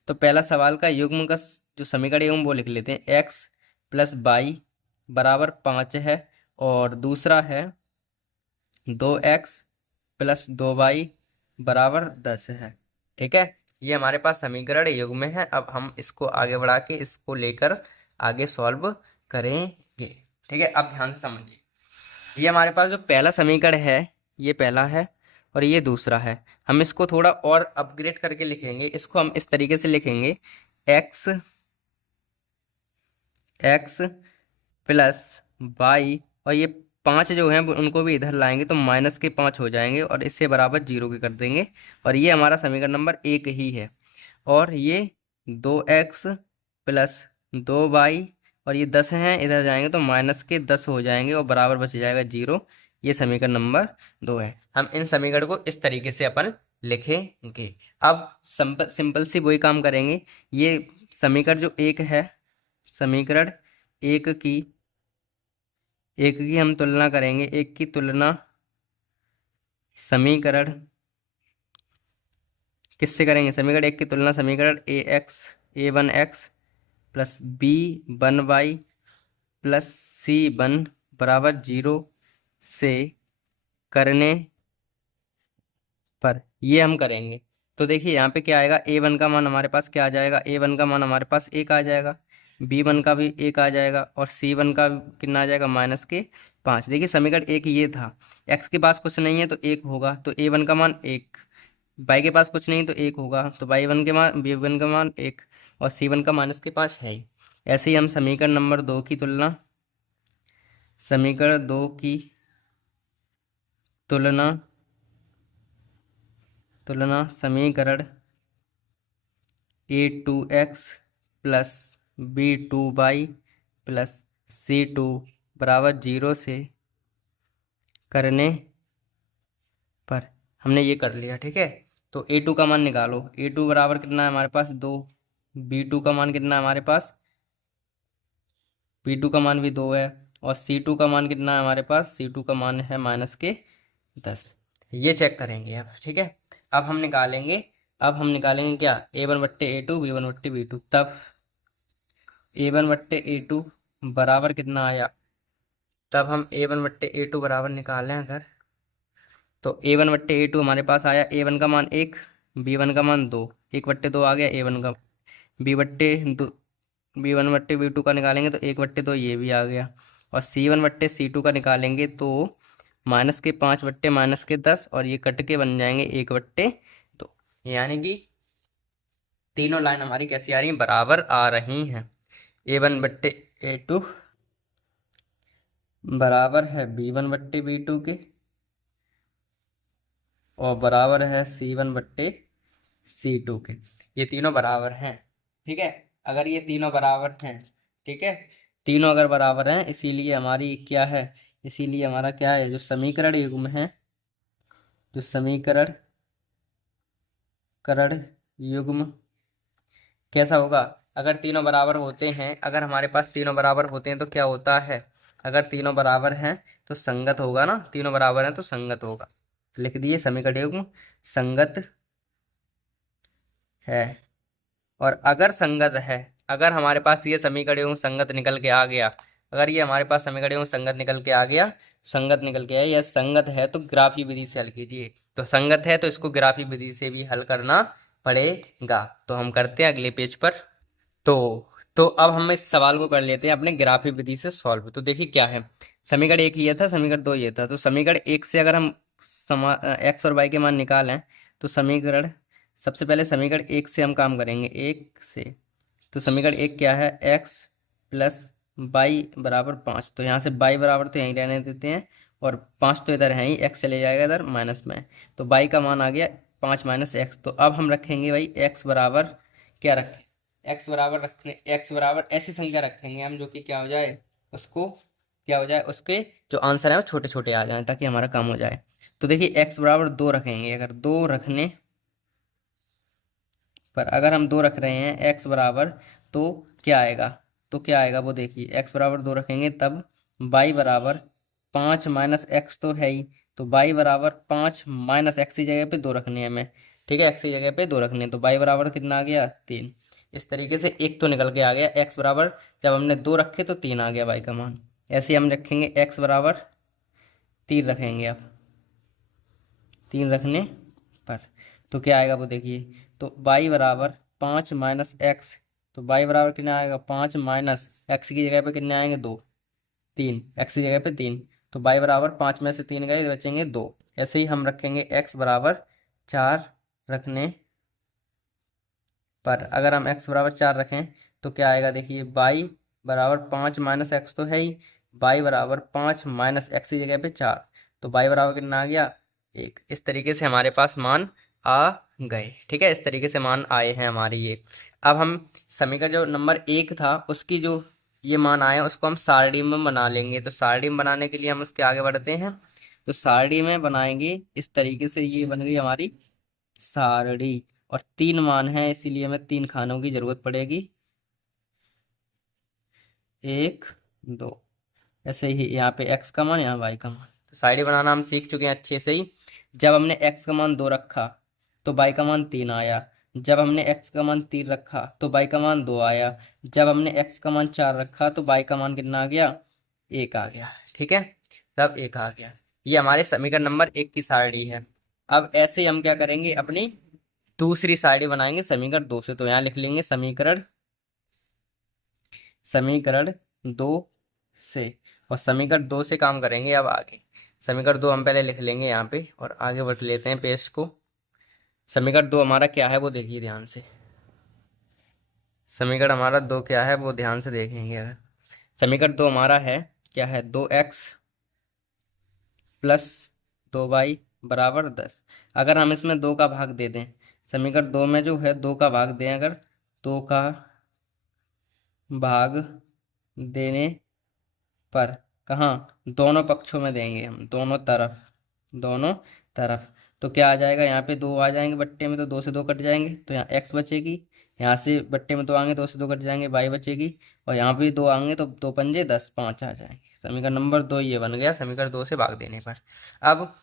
तो पहला सवाल का युग्म का जो समीकरण युग्म वो लिख लेते हैं, एक्स प्लस वाई बराबर 5 है। और दूसरा है 2x प्लस 2y बराबर 10 है। ठीक है, ये हमारे पास समीकरण युग्म है। अब हम इसको आगे बढ़ा के इसको लेकर आगे सॉल्व करेंगे। ठीक है, अब ध्यान से समझिए। ये हमारे पास जो पहला समीकरण है ये पहला है और ये दूसरा है। हम इसको थोड़ा और अपग्रेड करके लिखेंगे। इसको हम इस तरीके से लिखेंगे, एक्स एक्स प्लस वाई, और ये 5 जो हैं उनको भी इधर लाएंगे तो -5 हो जाएंगे और इससे बराबर 0 के कर देंगे। और ये हमारा समीकरण नंबर 1 ही है। और ये 2x प्लस 2y और ये 10 हैं, इधर जाएंगे तो -10 हो जाएंगे और बराबर बच जाएगा 0। ये समीकरण नंबर 2 है। हम इन समीकरण को इस तरीके से अपन लिखेंगे। अब सिंपल सी वही काम करेंगे। ये समीकरण जो एक है, समीकरण एक की हम तुलना करेंगे। एक की तुलना समीकरण किससे करेंगे, समीकरण एक की तुलना समीकरण a1x plus b1y plus c1 बराबर 0 से करने पर ये हम करेंगे। तो देखिए यहाँ पे क्या आएगा, a1 का मान हमारे पास क्या आ जाएगा, a1 का मान हमारे पास 1 आ जाएगा, b1 का भी 1 आ जाएगा और c1 का कितना आ जाएगा, -5। देखिए समीकरण एक ये था, x के पास कुछ नहीं है तो 1 होगा, तो a1 का मान 1, y के पास कुछ नहीं तो 1 होगा, तो b1 का मान 1 और c1 का -5 है ही। ऐसे ही हम समीकरण नंबर 2 की तुलना, समीकरण 2 की तुलना तुलना समीकरण a2x plus b2y plus c2 बराबर 0 से करने पर हमने ये कर लिया। ठीक है, तो a2 का मान निकालो। a2 बराबर कितना है हमारे पास, 2। b2 का मान कितना है हमारे पास, b2 का मान भी 2 है। और c2 का मान कितना है हमारे पास, c2 का मान है -10। ये चेक करेंगे अब। ठीक है, अब हम निकालेंगे क्या, a1/a2 b1/b2। तब a1/a2 बराबर कितना आया, तब हम a1/a2 बराबर निकालें अगर, तो a1/a2 हमारे पास आया, a1 का मान 1, b1 का मान 2, 1/2 आ गया a1 का। b1/b2 का निकालेंगे तो 1/2 ये भी आ गया। और c1/c2 का निकालेंगे तो -5/-10 और ये कट के बन जाएंगे 1/2। यानी कि तीनों लाइन हमारी कैसी आ रही हैं, बराबर आ रही हैं। a1/a2 बराबर है b1/b2 के और बराबर है c1/c2 के। ये तीनों बराबर हैं। ठीक है, अगर ये तीनों बराबर हैं, ठीक है, तीनों अगर बराबर हैं, इसीलिए हमारी क्या है, इसीलिए हमारा क्या है, जो समीकरण युग्म है, जो समीकरण करण युग्म कैसा होगा, अगर तीनों बराबर होते हैं, अगर हमारे पास तीनों बराबर होते हैं तो क्या होता है, अगर तीनों बराबर हैं तो संगत होगा ना, तीनों बराबर हैं तो संगत होगा। लिख दिए समीकरण युग्म संगत है। और अगर संगत है, अगर हमारे पास ये समीकरण युग्म संगत निकल के आ गया, अगर ये हमारे पास समीकरण युग्म संगत निकल के आ गया, संगत निकल के आया, यह संगत है तो ग्राफी विधि से हल कीजिए। तो संगत है तो इसको ग्राफी विधि से भी हल करना पड़ेगा। तो हम करते हैं अगले पेज पर। तो तो अब हम इस सवाल को कर लेते हैं अपने ग्राफी विधि से सॉल्व। तो देखिए क्या है, समीकरण एक ये था, समीकरण दो ये था। तो समीकरण एक से अगर हम एक्स और वाई के मान निकालें तो समीकरण, सबसे पहले समीकरण एक से हम काम करेंगे, एक से। तो समीकरण एक क्या है, एक्स प्लस वाई बराबर पाँच। तो यहाँ से वाई बराबर तो यहीं रहने देते हैं, और पाँच तो इधर है ही, एक्स चले जाएगा इधर माइनस में। तो वाई का मान आ गया पाँच माइनस एक्स। तो अब हम रखेंगे भाई एक्स बराबर, क्या रखें, एक्स बराबर रखने, एक्स बराबर ऐसी संख्या रखेंगे हम जो कि क्या हो जाए, उसको क्या हो जाए, उसके जो आंसर है वो छोटे छोटे आ जाएं ताकि हमारा काम हो जाए। तो देखिए एक्स बराबर दो रखेंगे, अगर दो रखने पर अगर हम दो रख रहे हैं एक्स बराबर, तो क्या आएगा, तो क्या आएगा वो देखिए, एक्स बराबर दो रखेंगे तब वाई बराबर पाँच माइनस एक्स तो है ही। तो वाई बराबर पाँच माइनस एक्स की जगह पे दो रखने हैं हमें, ठीक है, एक्स की जगह पे दो रखने हैं। तो वाई बराबर कितना आ गया, तीन। इस तरीके से एक तो निकल के आ गया, एक्स बराबर जब हमने दो रखे तो तीन आ गया वाई का मान। ऐसे हम रखेंगे एक्स बराबर तीन रखेंगे अब, तीन रखने पर तो क्या आएगा वो देखिए, तो y बराबर पाँच माइनस एक्स। तो y बराबर कितना आएगा, पाँच माइनस एक्स की जगह पे कितने आएंगे, दो, तीन, एक्स की जगह पे तीन। तो y बराबर पाँच में से तीन गए, बचेंगे दो। ऐसे ही हम रखेंगे x बराबर चार रखने पर, अगर हम x बराबर चार रखें तो क्या आएगा देखिए, y बराबर पाँच माइनस एक्स तो है ही, y बराबर पाँच माइनस एक्स की जगह पे चार। तो y बराबर कितना आ गया, एक। इस तरीके से हमारे पास मान आ गए, ठीक है, इस तरीके से मान आए हैं हमारे ये। अब हम समीकरण जो नंबर एक था उसकी जो ये मान आए हैं उसको हम सारणी में बना लेंगे। तो सारणी में बनाने के लिए हम उसके आगे बढ़ते हैं। तो सारणी में बनाएंगे इस तरीके से, ये बन गई हमारी सारणी। और तीन मान है इसीलिए हमें तीन खानों की जरूरत पड़ेगी, एक दो। ऐसे ही यहाँ पे x का मान, यहाँ y का मान। तो साइड बनाना हम सीख चुके हैं अच्छे से ही। जब हमने x का मान दो रखा तो y का मान तीन आया। जब हमने x का मान तीन रखा तो y का मान दो आया। जब हमने x का मान चार रखा तो y का मान कितना आ गया, एक आ गया, ठीक है, तब एक आ गया। ये हमारे समीकरण नंबर एक की सारणी है। अब ऐसे हम क्या करेंगे, अपनी दूसरी सारणी बनाएंगे समीकरण दो से। तो यहाँ लिख लेंगे समीकरण, समीकरण दो से। और समीकरण दो से काम करेंगे अब आगे। समीकरण दो हम पहले लिख लेंगे यहाँ पे और आगे बढ़ लेते हैं पेज को। समीकरण दो हमारा क्या है वो देखिए ध्यान से, समीकरण हमारा दो क्या है वो ध्यान से देखेंगे। अगर समीकरण दो हमारा है क्या है, दो एक्स प्लस दो वाई बराबर दस। अगर हम इसमें दो का भाग दे दें, समीकरण दो में जो है दो का भाग दें, अगर दो का भाग देने पर, कहाँ, दोनों पक्षों में देंगे हम, दोनों तरफ, दोनों तरफ। तो क्या आ जाएगा, यहाँ पे दो आ जाएंगे बट्टे में तो दो से दो कट जाएंगे, तो यहाँ x बचेगी। यहाँ से बट्टे में दो आएंगे, दो से दो कट जाएंगे, y बचेगी। और यहाँ पे दो आएंगे तो दो पंजे दस, पाँच आ जाएंगे। समीकरण नंबर दो ये बन गया समीकरण दो से भाग देने पर। अब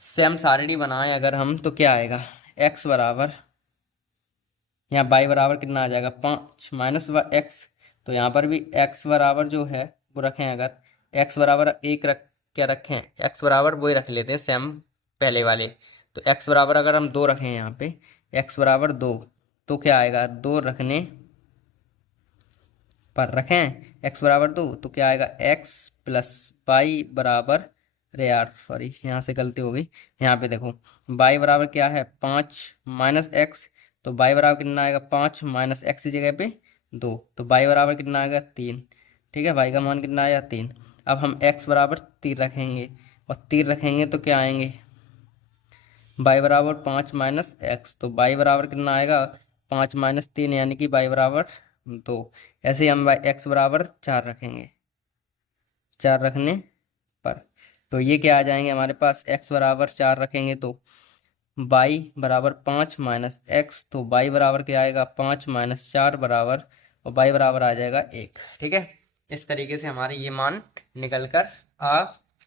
सेम सारणी बनाएं अगर हम तो क्या आएगा, x बराबर, यहाँ y बराबर कितना आ जाएगा, पाँच माइनस एक्स। तो यहाँ पर भी x बराबर जो है वो रखें, अगर x बराबर एक रख, क्या रखें, x बराबर वही रख लेते हैं सेम पहले वाले। तो x बराबर अगर हम दो रखें यहाँ पे, x बराबर दो, तो क्या आएगा, दो रखने पर रखें x बराबर दो तो क्या आएगा, x प्लस वाई बराबर, अरे यार सॉरी यहाँ से गलती हो गई। यहाँ पे देखो y बराबर क्या है, पाँच माइनस एक्स। तो y बराबर कितना आएगा, पाँच माइनस एक्स की जगह पे दो। तो y बराबर कितना आएगा, तीन, ठीक है, y का मान कितना आया, तीन। अब हम x बराबर तीन रखेंगे, और तीन रखेंगे तो क्या आएंगे, y बराबर पाँच माइनस एक्स। तो y बराबर कितना आएगा, पाँच माइनस तीन, यानी कि y बराबर दो। ऐसे ही हम x बराबर चार रखेंगे, चार रखने पर। तो ये क्या आ जाएंगे हमारे पास, x बराबर चार रखेंगे तो y बराबर 5 माइनस एक्स, तो y बराबर क्या आएगा 5 माइनस 4 बराबर, और y बराबर आ जाएगा 1। ठीक है, इस तरीके से हमारे ये मान निकल कर आ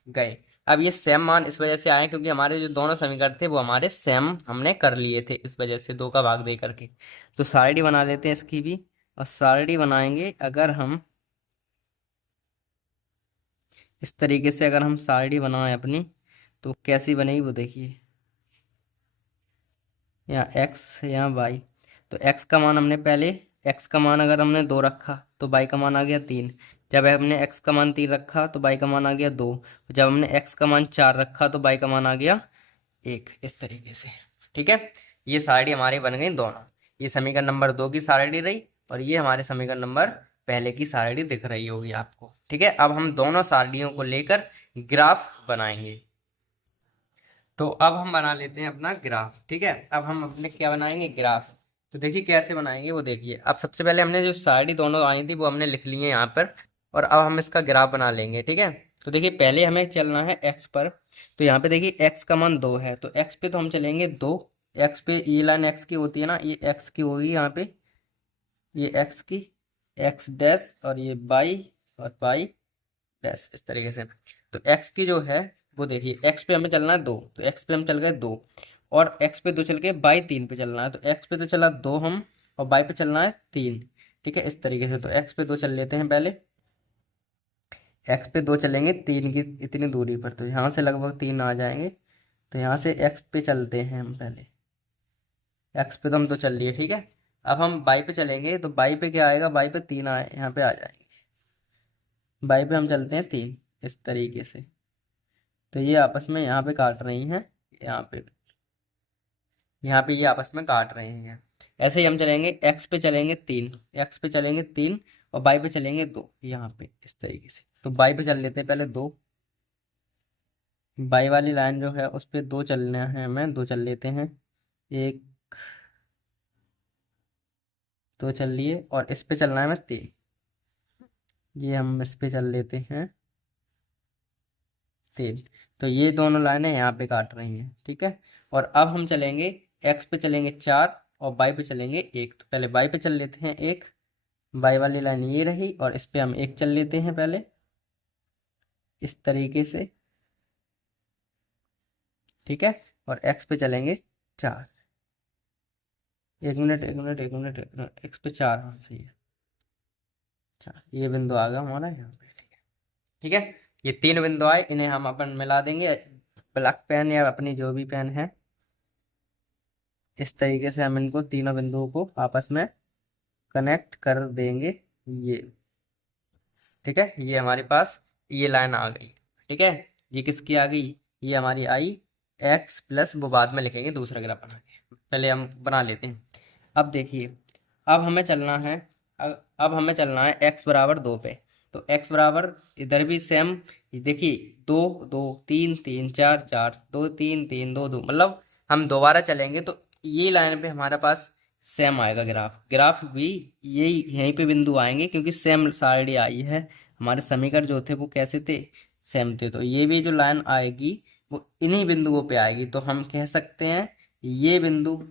गए। अब ये सेम मान इस वजह से आए क्योंकि हमारे जो दोनों समीकरण थे वो हमारे सेम हमने कर लिए थे, इस वजह से दो का भाग दे करके। तो सारणी बना लेते हैं इसकी भी, और सारणी बनाएंगे अगर हम इस तरीके से, अगर हम सारणी बनाएं अपनी, तो कैसी बनेगी वो देखिए। यहाँ x यहाँ y, तो x का मान हमने पहले, x का मान अगर हमने 2 रखा तो y का मान आ गया 3। जब हमने x का मान 3 रखा तो y का मान आ गया 2। जब हमने x का मान 4 रखा तो y का मान आ गया 1। इस तरीके से। ठीक है, ये सारणी हमारी बन गई दोनों। ये समीकरण नंबर 2 की सारणी रही, और ये हमारे समीकरण नंबर पहले की सारणी दिख रही होगी आपको। ठीक है, अब हम दोनों सारणियों को लेकर ग्राफ बनाएंगे। तो अब हम बना लेते हैं अपना ग्राफ। ठीक है, अब हम अपने क्या बनाएंगे, ग्राफ। तो देखिए कैसे बनाएंगे वो देखिए। अब सबसे पहले हमने जो सारणी दोनों आई थी वो हमने लिख ली है यहाँ पर, और अब हम इसका ग्राफ बना लेंगे। ठीक है, तो देखिए पहले हमें चलना है एक्स पर। तो यहाँ पे देखिए एक्स का मान 2 है, तो एक्स पे तो हम चलेंगे 2। एक्स पे ये लाइन एक्स की होती है ना, ये एक्स की होगी यहाँ पे, ये एक्स की, एक्स डैश, और ये बाई, और बाई डैश, इस तरीके से। तो एक्स की जो है वो देखिए, एक्स पे हमें चलना है 2, तो एक्स पे हम चल गए 2, और एक्स पे 2 चल के बाई 3 पे चलना है। तो एक्स पे तो चला 2 हम, और बाई पे चलना है 3। ठीक है, इस तरीके से। तो एक्स पे 2 चल लेते हैं पहले। एक्स पे 2 चलेंगे 3 की इतनी दूरी पर, तो यहाँ से लगभग 3 आ जाएंगे। तो यहाँ से एक्स पे चलते हैं हम पहले। एक्स पे तो हम 2 चल लिए। ठीक है, अब हम बाई पे चलेंगे, तो बाई पे क्या आएगा, बाई पे 3 आए, यहाँ पे आ जाएंगे। बाई पे हम चलते हैं 3, इस तरीके से। तो ये आपस में यहाँ पे काट रही हैं, यहाँ पे, यहाँ पे ये आपस में काट रहे हैं। ऐसे ही हम चलेंगे, एक्स पे चलेंगे 3, एक्स पे चलेंगे 3, और बाई पे चलेंगे 2, यहाँ पे इस तरीके से। तो बाई पे चल लेते हैं पहले 2। बाई वाली लाइन जो है उस पे 2 चलना है हमें, 2 चल लेते हैं। एक, 2 चल लिए, और इस पे चलना है हमें 3। ये हम इस पे चल लेते हैं 3। तो ये दोनों लाइनें यहाँ पे काट रही हैं। ठीक है, और अब हम चलेंगे, एक्स पे चलेंगे 4, और बाई पे चलेंगे 1। तो पहले बाई पे चल लेते हैं 1, बाई वाली लाइन ये रही, और इस पे हम 1 चल लेते हैं पहले, इस तरीके से। ठीक है, और एक्स पे चलेंगे 4। 1 minute, 1 minute, 1 minute, 1 minute, x पे 4, हाँ सही है। 4, ये बिंदु आ गया हमारा यहाँ पे। ठीक है, ठीक है, ये 3 बिंदु आए, इन्हें हम अपन मिला देंगे ब्लैक पेन या अपनी जो भी पेन है। इस तरीके से हम इनको तीनों बिंदुओं को आपस में कनेक्ट कर देंगे। ये, ठीक है, ये हमारे पास ये लाइन आ गई। ठीक है, ये किसकी आ गई, ये हमारी आई एक्स प्लस, वो बाद में लिखेंगे दूसरा ग्राफ बना के, पहले हम बना लेते हैं। अब देखिए, अब हमें चलना है, अब हमें चलना है एक्स बराबर 2 पे। तो एक्स बराबर, इधर भी सेम, देखिए 2 2 3 3 4 4, 2 3 3 2 2, मतलब हम दोबारा चलेंगे तो ये लाइन पे हमारे पास सेम आएगा ग्राफ। ग्राफ भी यही यहीं पे बिंदु आएंगे क्योंकि सेम सारणी आई है। हमारे समीकरण जो थे वो कैसे थे, सेम थे। तो ये भी जो लाइन आएगी वो इन्हीं बिंदुओं पे आएगी। तो हम कह सकते हैं ये बिंदु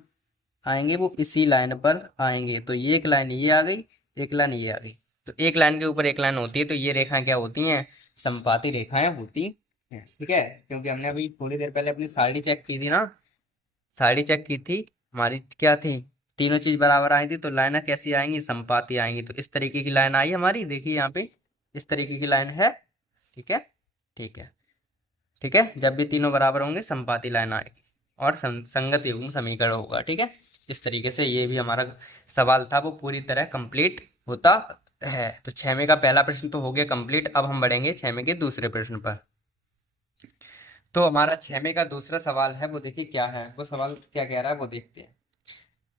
आएंगे वो इसी लाइन पर आएंगे। तो ये एक लाइन ये आ गई, एक लाइन ये आ गई। तो एक लाइन के ऊपर एक लाइन होती है, तो ये रेखाएं क्या होती हैं, समपाती रेखाएं होती हैं। ठीक है, क्योंकि हमने अभी थोड़ी देर पहले अपनी सारणी चेक की थी ना, सारणी चेक की थी हमारी, क्या थी, तीनों चीज बराबर आई थी, तो लाइनें कैसी आएंगी, समपाती आएंगी। तो इस तरीके की लाइन आई हमारी, देखिए यहाँ पे इस तरीके की लाइन है। ठीक है, ठीक है, ठीक है, जब भी तीनों बराबर होंगे समपाती लाइन आएगी और संगत युग्म समीकरण होगा। ठीक है, इस तरीके से ये भी हमारा सवाल था वो पूरी तरह कंप्लीट होता है। तो 6वें का पहला प्रश्न तो हो गया कंप्लीट। अब हम बढ़ेंगे 6वें के दूसरे प्रश्न पर। तो हमारा 6वें का दूसरा सवाल है, वो देखिए क्या है, वो सवाल क्या कह रहा है वो देखते हैं।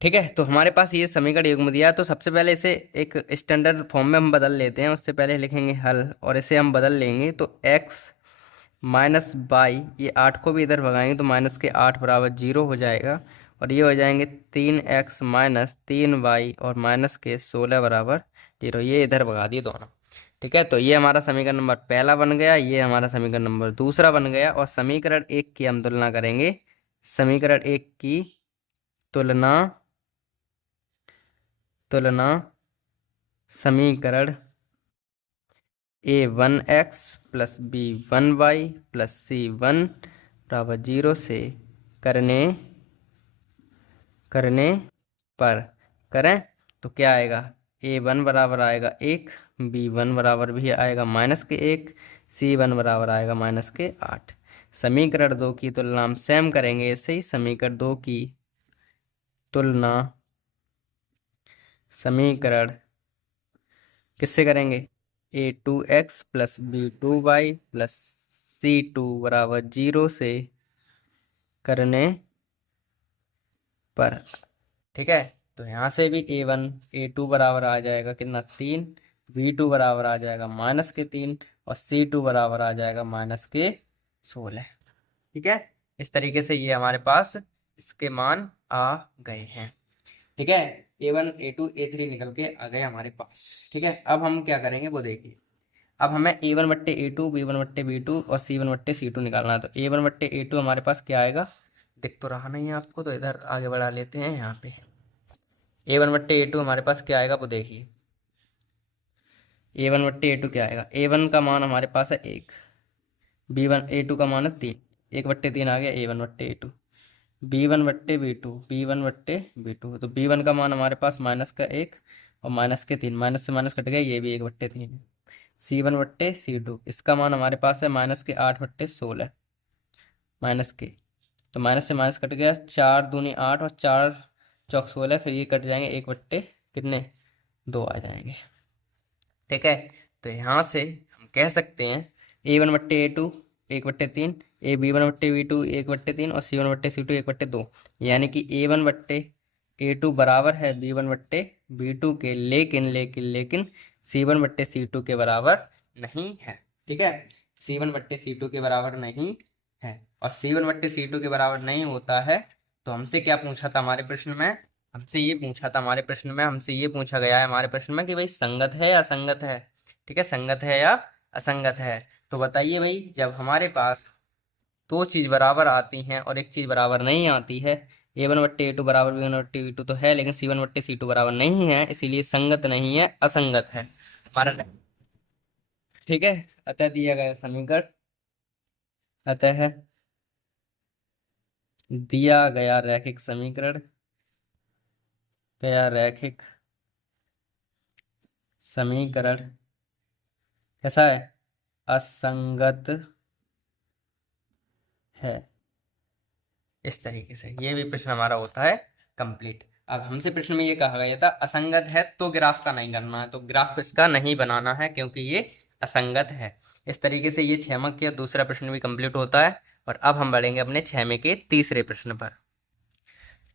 ठीक है, तो हमारे पास ये समीकरण युग्म दिया है, तो सबसे पहले इसे एक स्टैंडर्ड फॉर्म में हम बदल लेते हैं। उससे पहले लिखेंगे हल, और इसे हम बदल लेंगे। तो x माइनस बाई, ये 8 को भी इधर भगाएंगे तो माइनस के 8 बराबर 0 हो जाएगा, और ये हो जाएंगे 3x माइनस 3y और माइनस के 16 बराबर 0। ये इधर भगा दिए दोनों। ठीक है, तो ये हमारा समीकरण नंबर पहला बन गया, ये हमारा समीकरण नंबर दूसरा बन गया। और समीकरण 1 की हम तुलना करेंगे समीकरण एक की तुलना तुलना समीकरण a1x plus b1y plus c1 बराबर 0 से करने करने पर करें तो क्या आएगा, a1 बराबर आएगा 1, b1 बराबर भी आएगा -1, c1 बराबर आएगा -8। समीकरण 2 की तुलना हम सेम करेंगे ऐसे ही। समीकरण 2 की तुलना समीकरण किससे करेंगे, a2x plus b2y plus c2 बराबर 0 से करने पर। ठीक है, तो यहाँ से भी a2 बराबर आ जाएगा कितना, 3, b2 बराबर आ जाएगा -3 और c2 बराबर आ जाएगा -16। ठीक है, इस तरीके से ये हमारे पास इसके मान आ गए हैं। ठीक है, a1 a2 a3 निकल के आ गए हमारे पास। ठीक है, अब हम क्या करेंगे वो देखिए। अब हमें a1 बट्टे a2 b1 बट्टे b2 और c1 बट्टे c2 निकालना है। तो a1 बट्टे a2 हमारे पास क्या आएगा, दिख तो रहा नहीं है आपको, तो इधर आगे बढ़ा लेते हैं। यहाँ पे a1 बट्टे a2 हमारे पास क्या आएगा वो देखिए। a1 बट्टे a2 क्या आएगा, a1 का मान हमारे पास है 1, b1 a2 का मान है 3, 1/3 आ गया a1 बट्टे a2। b1 बट्टे b2 तो b1 का मान हमारे पास -1 और -3, माइनस से माइनस कट गया, ये भी 1/3 है। c1 बट्टे c2 इसका मान हमारे पास है -8/16 माइनस के, तो माइनस से माइनस कट गया, 4 दूनी 8 और 4 चौक 16, फिर ये कट जाएंगे 1/2 आ जाएंगे। ठीक है, तो यहाँ से हम कह सकते हैं a1 बट्टे a2 1/3, b1 बट्टे b2 1/3 और c1 बट्टे c2 1/2, यानी कि a1 बट्टे a2 बराबर है b1 बट्टे b2 के, लेकिन c1 बट्टे c2 के बराबर नहीं है। ठीक है, c1 बट्टे c2 के बराबर नहीं है, और c1 बट्टे c2 के बराबर नहीं होता है तो हमसे क्या पूछा था हमारे प्रश्न में, हमसे ये पूछा गया है हमारे प्रश्न में कि भाई संगत है या असंगत है। ठीक है, संगत है या असंगत है। तो बताइए भाई, जब हमारे पास दो चीज बराबर आती हैं और एक चीज बराबर नहीं आती है, a1 बट्टे a2 बराबर b1 बट्टे b2 तो है, लेकिन c1 बट्टे c2 बराबर नहीं है, इसीलिए संगत नहीं है, असंगत है हमारा। ठीक है, अतः दिया गया समीकरण, अतः दिया गया रैखिक समीकरण, गया रैखिक समीकरण कैसा है, असंगत है। इस तरीके से ये भी प्रश्न हमारा होता है कंप्लीट। अब हमसे प्रश्न में ये कहा गया था असंगत है तो ग्राफ का नहीं करना है, तो ग्राफ इसका नहीं बनाना है क्योंकि ये असंगत है। इस तरीके से ये 6 का दूसरा प्रश्न भी कंप्लीट होता है। और अब हम बढ़ेंगे अपने 6 के तीसरे प्रश्न पर।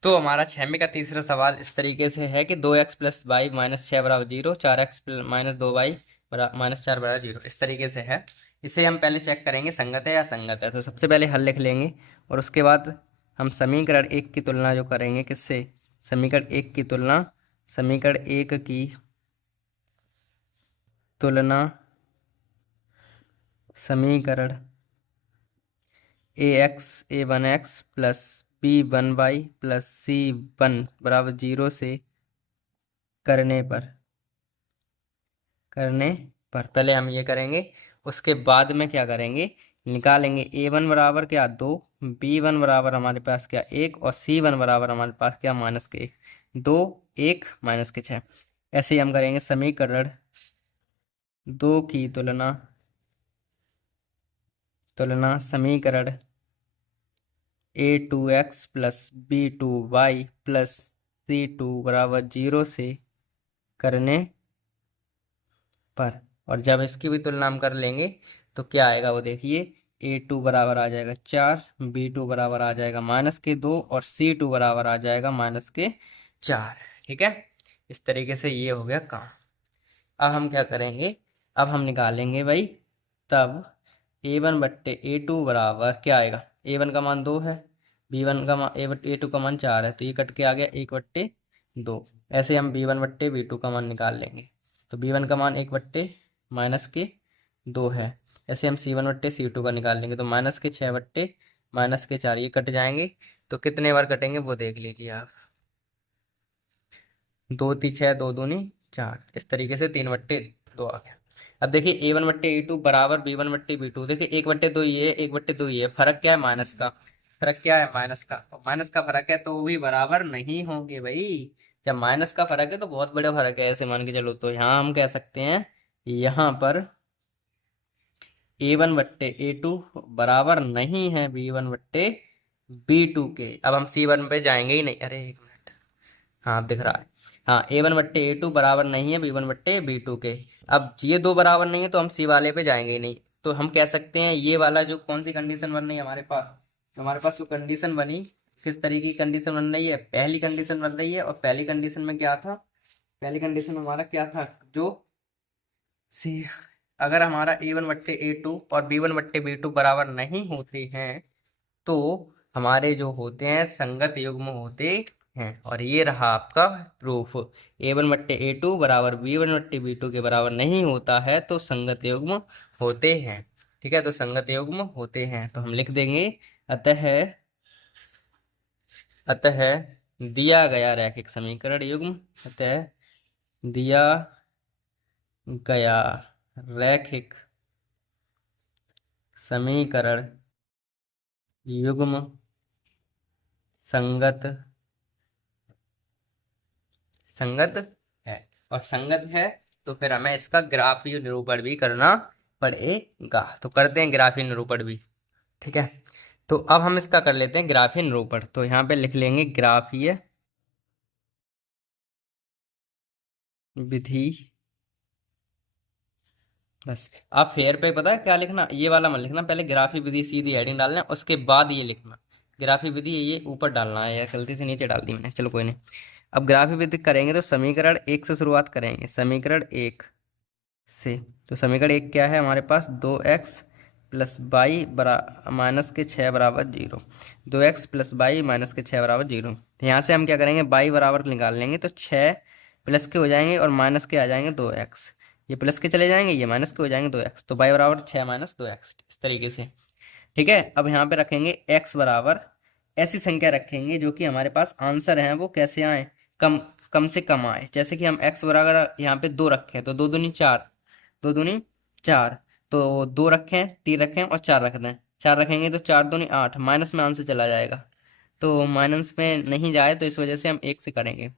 तो हमारा 6 का तीसरा सवाल इस तरीके से है कि 2x प्लस वाई माइनस 6 बराबर 0, 4x माइनस 2y -4 बराबर 0, इस तरीके से है। इसे हम पहले चेक करेंगे संगत है या असंगत है। तो सबसे पहले हल लिख लेंगे और उसके बाद हम समीकरण एक की तुलना जो करेंगे किससे, समीकरण एक की तुलना, समीकरण एक की तुलना समीकरण a1x plus b1y plus c1 बराबर 0 से करने पर पहले हम ये करेंगे, उसके बाद में क्या करेंगे, निकालेंगे a1 बराबर क्या 2, b1 बराबर हमारे पास क्या 1 और c1 बराबर हमारे पास क्या -1, 2 1 -6। ऐसे ही हम करेंगे समीकरण 2 की तुलना समीकरण a2x plus b2y plus c2 बराबर 0 से करने पर। और जब इसकी भी तुलना हम कर लेंगे तो क्या आएगा वो देखिए, a2 बराबर आ जाएगा 4, b2 बराबर आ जाएगा -2 और c2 बराबर आ जाएगा -4। ठीक है, इस तरीके से ये हो गया काम। अब हम क्या करेंगे, अब हम निकालेंगे भाई, तब a1 बट्टे a2 बराबर क्या आएगा, a1 का मान 2 है, b1 का मान a2 का मान 4 है, तो ये कट के आ गया 1/2। ऐसे हम b1 बट्टे b2 का मान निकाल लेंगे, तो b1 का मान 1/-2 है। ऐसे हम c1 बट्टे c2 का निकाल लेंगे, तो -6/-4 ये कट जाएंगे, तो कितने बार कटेंगे वो देख लीजिए आप। 2 × 6 2 दूनी 4, इस तरीके से 3/2 आ गया। अब देखिए A1/A2 बराबर B1/B2। देखिए 1/2 ये, 1/2 ये, फर्क क्या है? माइनस का। फर्क क्या है? माइनस का। माइनस का फर्क है तो वो भी बराबर नहीं होंगे भाई। जब माइनस का फर्क है तो बहुत बड़ा फर्क है, ऐसे मान के चलो। तो यहाँ हम कह सकते हैं, यहाँ पर A1/A2 बराबर नहीं है B1/B2 के। अब हम C1 पे जाएंगे ही नहीं। अरे एक मिनट, हाँ दिख रहा है। हाँ, A1/A2 बराबर नहीं है B1/B2 के। अब ये दो बराबर नहीं है तो हम सी वाले पे जाएंगे ही नहीं। तो हम कह सकते हैं ये वाला जो कौन सी कंडीशन बन रही है हमारे पास, हमारे पास जो कंडीशन बनी, किस तरीके की कंडीशन बन रही है? पहली कंडीशन बन रही है। और पहली कंडीशन में क्या था? पहली कंडीशन में हमारा क्या था? जो सी, अगर हमारा A1/A2 और B1/B2 बराबर नहीं होते हैं तो हमारे जो होते हैं संगत युग्म होते हैं। और ये रहा आपका प्रूफ। A1/A2 बराबर B1/B2 के बराबर नहीं होता है तो संगत युग्म होते हैं। ठीक है, तो संगत युग्म होते हैं तो हम लिख देंगे, अतः अतः दिया गया रैखिक समीकरण युग्म, अतः दिया गया रैखिक समीकरण युग्म संगत संगत है। और संगत है तो फिर हमें इसका ग्राफीय निरूपण भी करना पड़ेगा। तो करते हैं ग्राफीय निरूपण भी। ठीक है, तो अब हम इसका कर लेते हैं ग्राफीय निरूपण। तो यहाँ पे लिख लेंगे ग्राफीय विधि। बस आप फेयर पे पता है क्या लिखना, ये वाला मत लिखना, पहले ग्राफीय विधि सीधी हेडिंग डालना है, उसके बाद ये लिखना ग्राफीय विधि, ये ऊपर डालना है, या गलती से नीचे डाल दी मैंने, चलो कोई नहीं। अब ग्राफीय विधि करेंगे तो समीकरण 1 से शुरुआत करेंगे। समीकरण 1 से, तो समीकरण 1 क्या है हमारे पास? 2x प्लस बाई बरा माइनस के 6 बराबर 0। 2x प्लस बाई माइनस के 6 बराबर 0। तो यहाँ से हम क्या करेंगे? बाई बराबर निकाल लेंगे तो 6 प्लस के हो जाएंगे और माइनस के आ जाएंगे 2x। ये प्लस के चले जाएंगे, ये माइनस के हो जाएंगे 2x। तो बाई बराबर 6 माइनस 2x, इस तरीके से। ठीक है, अब यहाँ पे रखेंगे x बराबर, ऐसी संख्या रखेंगे जो कि हमारे पास आंसर है वो कैसे आए? कम कम से कम आए। जैसे कि हम x बराबर यहाँ पे 2 रखें तो 2 दूनी 4, 2 दूनी 4, तो 2 रखें, 3 रखें और 4 रख दें। 4 रखेंगे तो 4 दूनी 8, माइनस में आंसर चला जाएगा। तो माइनस में नहीं जाए तो इस वजह से हम 1 से करेंगे।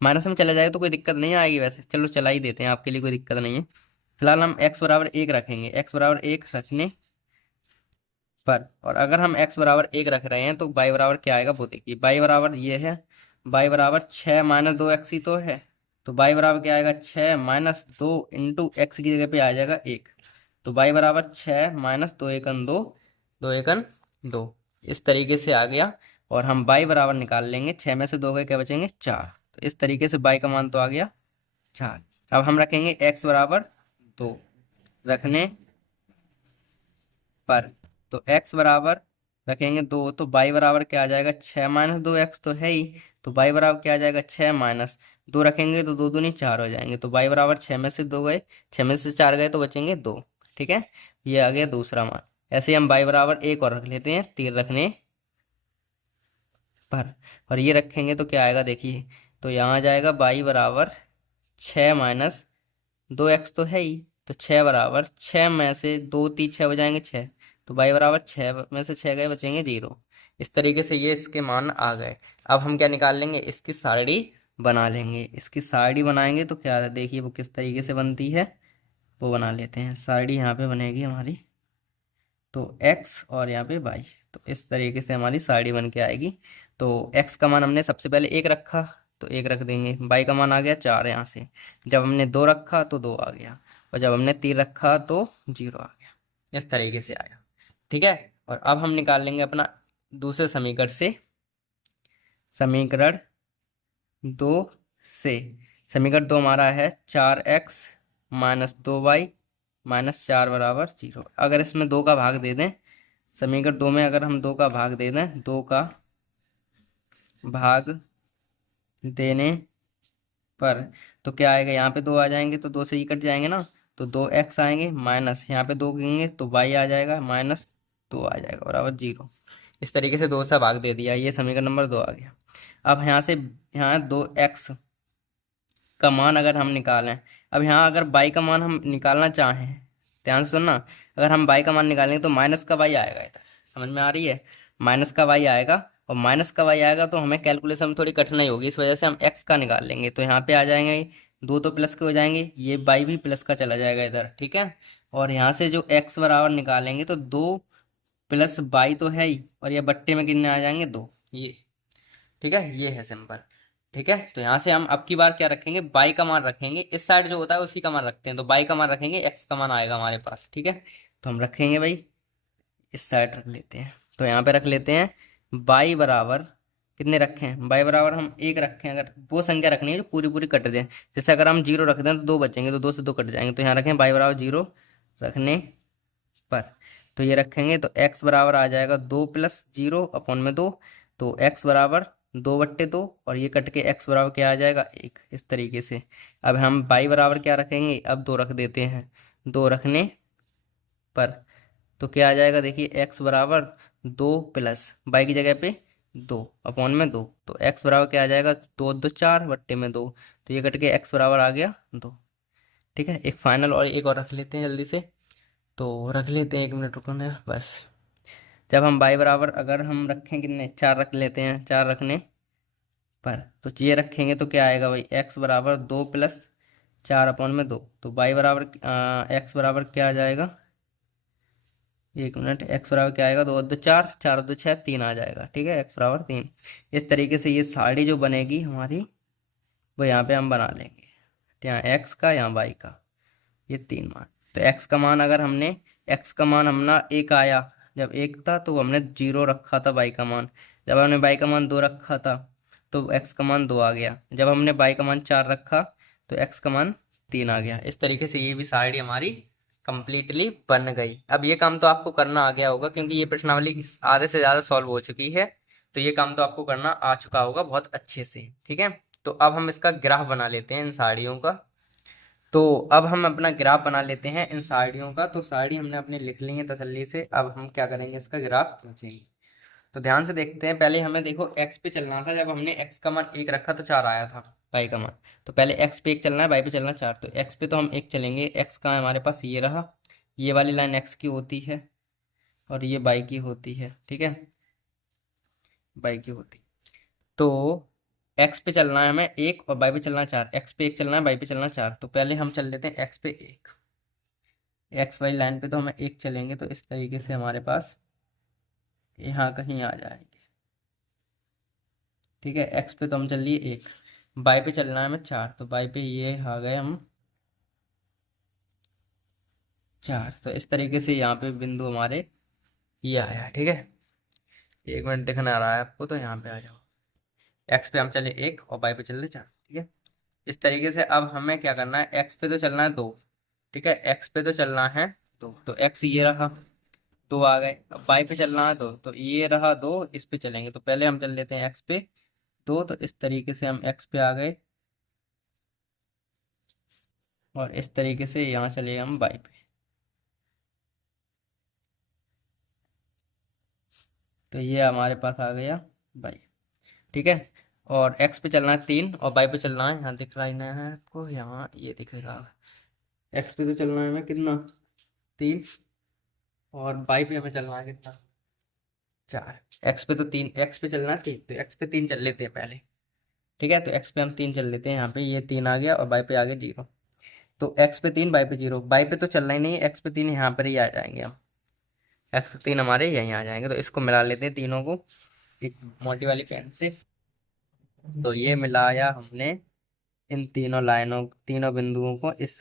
माइनस में चला जाएगा तो कोई दिक्कत नहीं आएगी, वैसे चलो चला ही देते हैं, आपके लिए कोई दिक्कत नहीं है। फिलहाल हम x बराबर 1 रखेंगे। x बराबर 1 रखने पर, और अगर हम x बराबर 1 रख रहे हैं तो y बराबर क्या आएगा वो देखिए। y बराबर ये है, y बराबर 6 माइनस 2x ही तो है। तो y बराबर क्या आएगा? 6 माइनस 2 इंटू एक्स की जगह पे आ जाएगा 1। तो y बराबर 6 माइनस 2 एकन 2, 2 एकन 2, इस तरीके से आ गया। और हम y बराबर निकाल लेंगे, 6 में से 2 गए, क्या बचेंगे? 4। तो इस तरीके से y का मान तो आ गया 4। अब हम रखेंगे x बराबर 2 रखने पर, तो x बराबर रखेंगे 2 तो y बराबर क्या आ जाएगा? 6 माइनस 2x तो है ही। तो y बराबर क्या आ जाएगा? 6 माइनस 2 रखेंगे तो 2 दूनी 4 हो जाएंगे। तो y बराबर 6 में से 2 गए, 6 में से 4 गए तो बचेंगे 2। ठीक है, ये आ गया दूसरा मान। ऐसे ही हम y बराबर 1 और रख लेते हैं, 3 रखने पर। और ये रखेंगे तो क्या आएगा देखिए, तो यहाँ आ जाएगा y बराबर 6 माइनस 2x तो है ही। तो 6 बराबर 6 में से 2 3 6 हो जाएंगे 6। तो y बराबर 6 में से 6 गए, बचेंगे 0। इस तरीके से ये इसके मान आ गए। अब हम क्या निकाल लेंगे? इसकी सारणी बना लेंगे। इसकी सारणी बनाएंगे तो क्या है देखिए, वो किस तरीके से बनती है वो बना लेते हैं। सारणी यहाँ पे बनेगी हमारी, तो x और यहाँ पे y, तो इस तरीके से हमारी सारणी बन के आएगी। तो x का मान हमने सबसे पहले 1 रखा तो 1 रख देंगे। y का मान आ गया 4 यहाँ से। जब हमने 2 रखा तो 2 आ गया, और जब हमने 3 रखा तो 0 आ गया। इस तरीके से आया। ठीक है, और अब हम निकाल लेंगे अपना दूसरे समीकरण से, समीकरण 2 से। समीकरण 2 हमारा है 4x माइनस 2y माइनस 4 बराबर 0। अगर इसमें 2 का भाग दे दें, समीकरण 2 में अगर हम 2 का भाग दे दें, 2 का भाग देने पर, तो क्या आएगा? यहाँ पे 2 आ जाएंगे तो 2 से ही कट जाएंगे ना, तो 2x आएंगे, माइनस यहाँ पे 2 कहेंगे तो y आ जाएगा, माइनस 2 आ जाएगा बराबर 0। इस तरीके से 2 से भाग दे दिया, ये समीकरण नंबर 2 आ गया। अब यहाँ से यहाँ 2x का मान अगर हम निकालें, अब यहाँ अगर y का मान हम निकालना चाहें, ध्यान से सुनना, अगर हम y का मान निकालेंगे तो माइनस का y आएगा इधर, समझ में आ रही है, माइनस का y आएगा, और माइनस का y आएगा तो हमें कैलकुलेशन में थोड़ी कठिनाई होगी, इस वजह से हम x का निकाल लेंगे। तो यहाँ पे आ जाएंगे 2 तो प्लस के हो जाएंगे, ये y भी प्लस का चला जाएगा इधर, ठीक है। और यहाँ से जो x बराबर निकालेंगे तो 2 प्लस y तो है ही, और ये बट्टे में कितने आ जाएंगे 2, ये, ठीक है, ये है सिंपल। ठीक है, तो यहाँ से हम अब की बार क्या रखेंगे, बाई का मान रखेंगे, इस साइड जो होता है उसी का मान रखते हैं, तो बाई का मान रखेंगे, एक्स का मान आएगा हमारे पास। ठीक है, तो हम रखेंगे भाई, इस साइड रख लेते हैं, तो यहाँ पे रख लेते हैं बाई बराबर, कितने रखें, बाई बराबर हम 1 रखें, अगर वो संख्या रखनी है जो पूरी पूरी कट दें, जैसे अगर हम 0 रख दें तो 2 बचेंगे, तो 2 से 2 कट जाएंगे, तो यहाँ रखें बाई बराबर 0 रखने पर, तो ये रखेंगे तो x बराबर आ जाएगा 2 प्लस 0 अपॉन में 2, तो x बराबर 2/2, और ये कट के x बराबर क्या आ जाएगा 1, इस तरीके से। अब हम y बराबर क्या रखेंगे, अब 2 रख देते हैं, 2 रखने पर, तो क्या आ जाएगा, देखिए x बराबर 2 प्लस y की जगह पे 2 अपॉन में 2, तो x बराबर क्या आ जाएगा 2 2 4 बट्टे में 2, तो ये कट के x बराबर आ गया 2। ठीक है, एक फाइनल और एक और रख लेते हैं जल्दी से, तो रख लेते हैं, 1 मिनट रुको ना बस। जब हम बाई बराबर अगर हम रखें कितने, 4 रख लेते हैं, 4 रखने पर, तो ये रखेंगे तो क्या आएगा भाई, x बराबर 2 प्लस 4 अपॉन में 2, तो बाई बराबर x बराबर क्या आ जाएगा, 1 मिनट, x बराबर क्या आएगा, 2 2 4 4 2 6 3 आ जाएगा। ठीक है, x बराबर 3। इस तरीके से ये साड़ी जो बनेगी हमारी, वो यहाँ पे हम बना लेंगे, यहाँ x का यहाँ y का, ये 3 मान। तो x का मान अगर हमने, x का मान हमने 1 आया, जब 1 था तो हमने 0 रखा था y का मान, जब हमने y का मान 2 रखा था तो x का मान 2 आ गया, जब हमने y का मान 4 रखा तो x का मान 3 आ गया। इस तरीके से ये भी सारणी हमारी कंप्लीटली बन गई। अब ये काम तो आपको करना आ गया होगा, क्योंकि ये प्रश्नावली आधे से ज़्यादा सॉल्व हो चुकी है, तो ये काम तो आपको करना आ चुका होगा बहुत अच्छे से। ठीक है, तो अब हम इसका ग्राफ बना लेते हैं इन साड़ियों का। तो अब हम अपना ग्राफ बना लेते हैं इन साड़ियों का, तो साड़ी हमने अपने लिख ली है तसल्ली से, अब हम क्या करेंगे, इसका ग्राफ खींचेंगे। तो ध्यान से देखते हैं, पहले हमें देखो x पे चलना था, जब हमने x का मान 1 रखा तो 4 आया था y का मान, तो पहले x पे 1 चलना है, y पे चलना 4, तो x पे तो हम 1 चलेंगे, x का हमारे पास ये रहा, ये वाली लाइन x की होती है और ये y की होती है। ठीक है, y की होती, तो x पे चलना है हमें 1 और y पे चलना है 4, x पे 1 चलना है, y पे चलना 4, तो पहले हम चल लेते हैं x पे 1, एक्स वाई लाइन पे तो हमें 1 चलेंगे, तो इस तरीके से हमारे पास यहाँ कहीं आ जाएंगे। ठीक है, एक्स पे तो हम चल लिए 1, बाई पे चलना है हमें 4, तो बाई पे ये आ गए हम 4, तो इस तरीके से यहाँ पे बिंदु हमारे ये आया। ठीक है, 1 मिनट दिखना आ रहा है आपको, तो यहाँ पे आ जाओ, एक्स पे हम चले 1 और बाई पे चल रहे 4। ठीक है, इस तरीके से अब हमें क्या करना है, एक्स पे तो चलना है 2, ठीक है, एक्स पे तो चलना है 2, तो एक्स ये रहा 2 आ गए, अब बाई पे चलना है 2, तो ये रहा 2, इस पे चलेंगे, तो पहले हम चल लेते हैं एक्स पे 2, तो इस तरीके से हम एक्स पे आ गए, और इस तरीके से यहाँ चले हम बाई पे, तो ये हमारे पास आ गया बाई। ठीक है, और एक्स पे चलना है 3 और बाई पे चलना है, यहाँ दिख रहा है आपको, यहाँ ये दिखेगा, एक्स पे तो चलना है हमें कितना 3, और बाई पे हमें चलना है कितना 4, एक्स पे तो 3, एक्स पे चलना है 3, तो एक्स पे 3 चल लेते हैं पहले। ठीक है, तो एक्स पे हम 3 चल लेते हैं, यहाँ पे ये 3 आ गया और बाई पे आ गया 0, तो एक्स पे 3 बाई पे 0, बाई पे तो चलना ही नहीं है, एक्स पे 3 यहाँ पर ही आ जाएंगे हम, एक्स पे 3 हमारे यहीं आ जाएंगे, तो इसको मिला लेते हैं तीनों को एक मोटी वाली पेन से। तो ये मिलाया हमने इन तीनों लाइनों, तीनों बिंदुओं को इस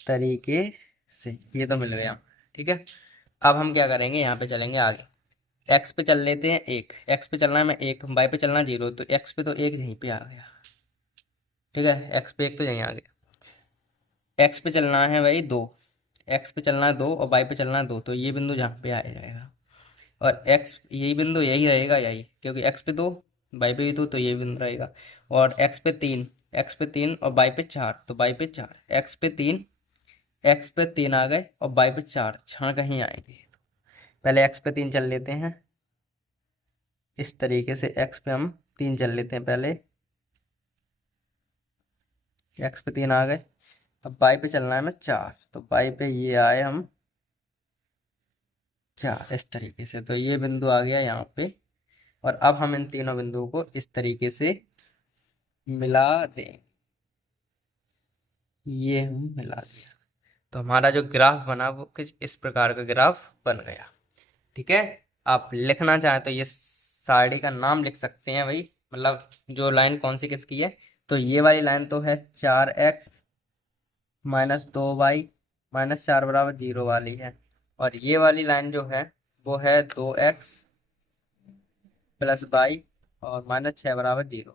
तरीके से, ये तो मिल गया। ठीक है, अब हम क्या करेंगे, यहाँ पे चलेंगे आगे, एक्स पे चल लेते हैं 1, एक्स पे चलना है मैं 1, बाई पे चलना 0, तो एक्स पे तो 1 यहीं पे आ गया। ठीक है, एक्स पे 1 तो यहीं आ गया, एक्स पे चलना है भाई 2, एक्स पे चलना है 2 और बाई पे चलना है 2, तो ये बिंदु जहाँ पे आ जाएगा, और एक्स यही बिंदु यही रहेगा, यही, क्योंकि एक्स पे 2 बाई पे भी 2, तो ये बिंदु रहेगा, और एक्स पे 3, एक्स पे 3 और बाई पे 4, तो बाई पे 4, एक्स पे 3, एक्स पे 3 आ गए और बाई पे 4, छां कहीं आएंगे, पहले एक्स पे 3 चल लेते हैं, इस तरीके से x पे हम 3 चल लेते हैं पहले, x पे 3 आ गए। अब y पे चलना है हमें 4, तो y पे ये आए हम 4 इस तरीके से। तो ये बिंदु आ गया यहाँ पे, और अब हम इन तीनों बिंदुओं को इस तरीके से मिला दें। ये हम मिला दिया, तो हमारा जो ग्राफ बना वो कुछ इस प्रकार का ग्राफ बन गया। ठीक है, आप लिखना चाहें तो ये सारणी का नाम लिख सकते हैं भाई, मतलब जो लाइन कौन सी किसकी है। तो ये वाली लाइन तो है 4x -2y -4 बराबर 0 वाली है, और ये वाली लाइन जो है वो है 2x +y और -6 बराबर 0।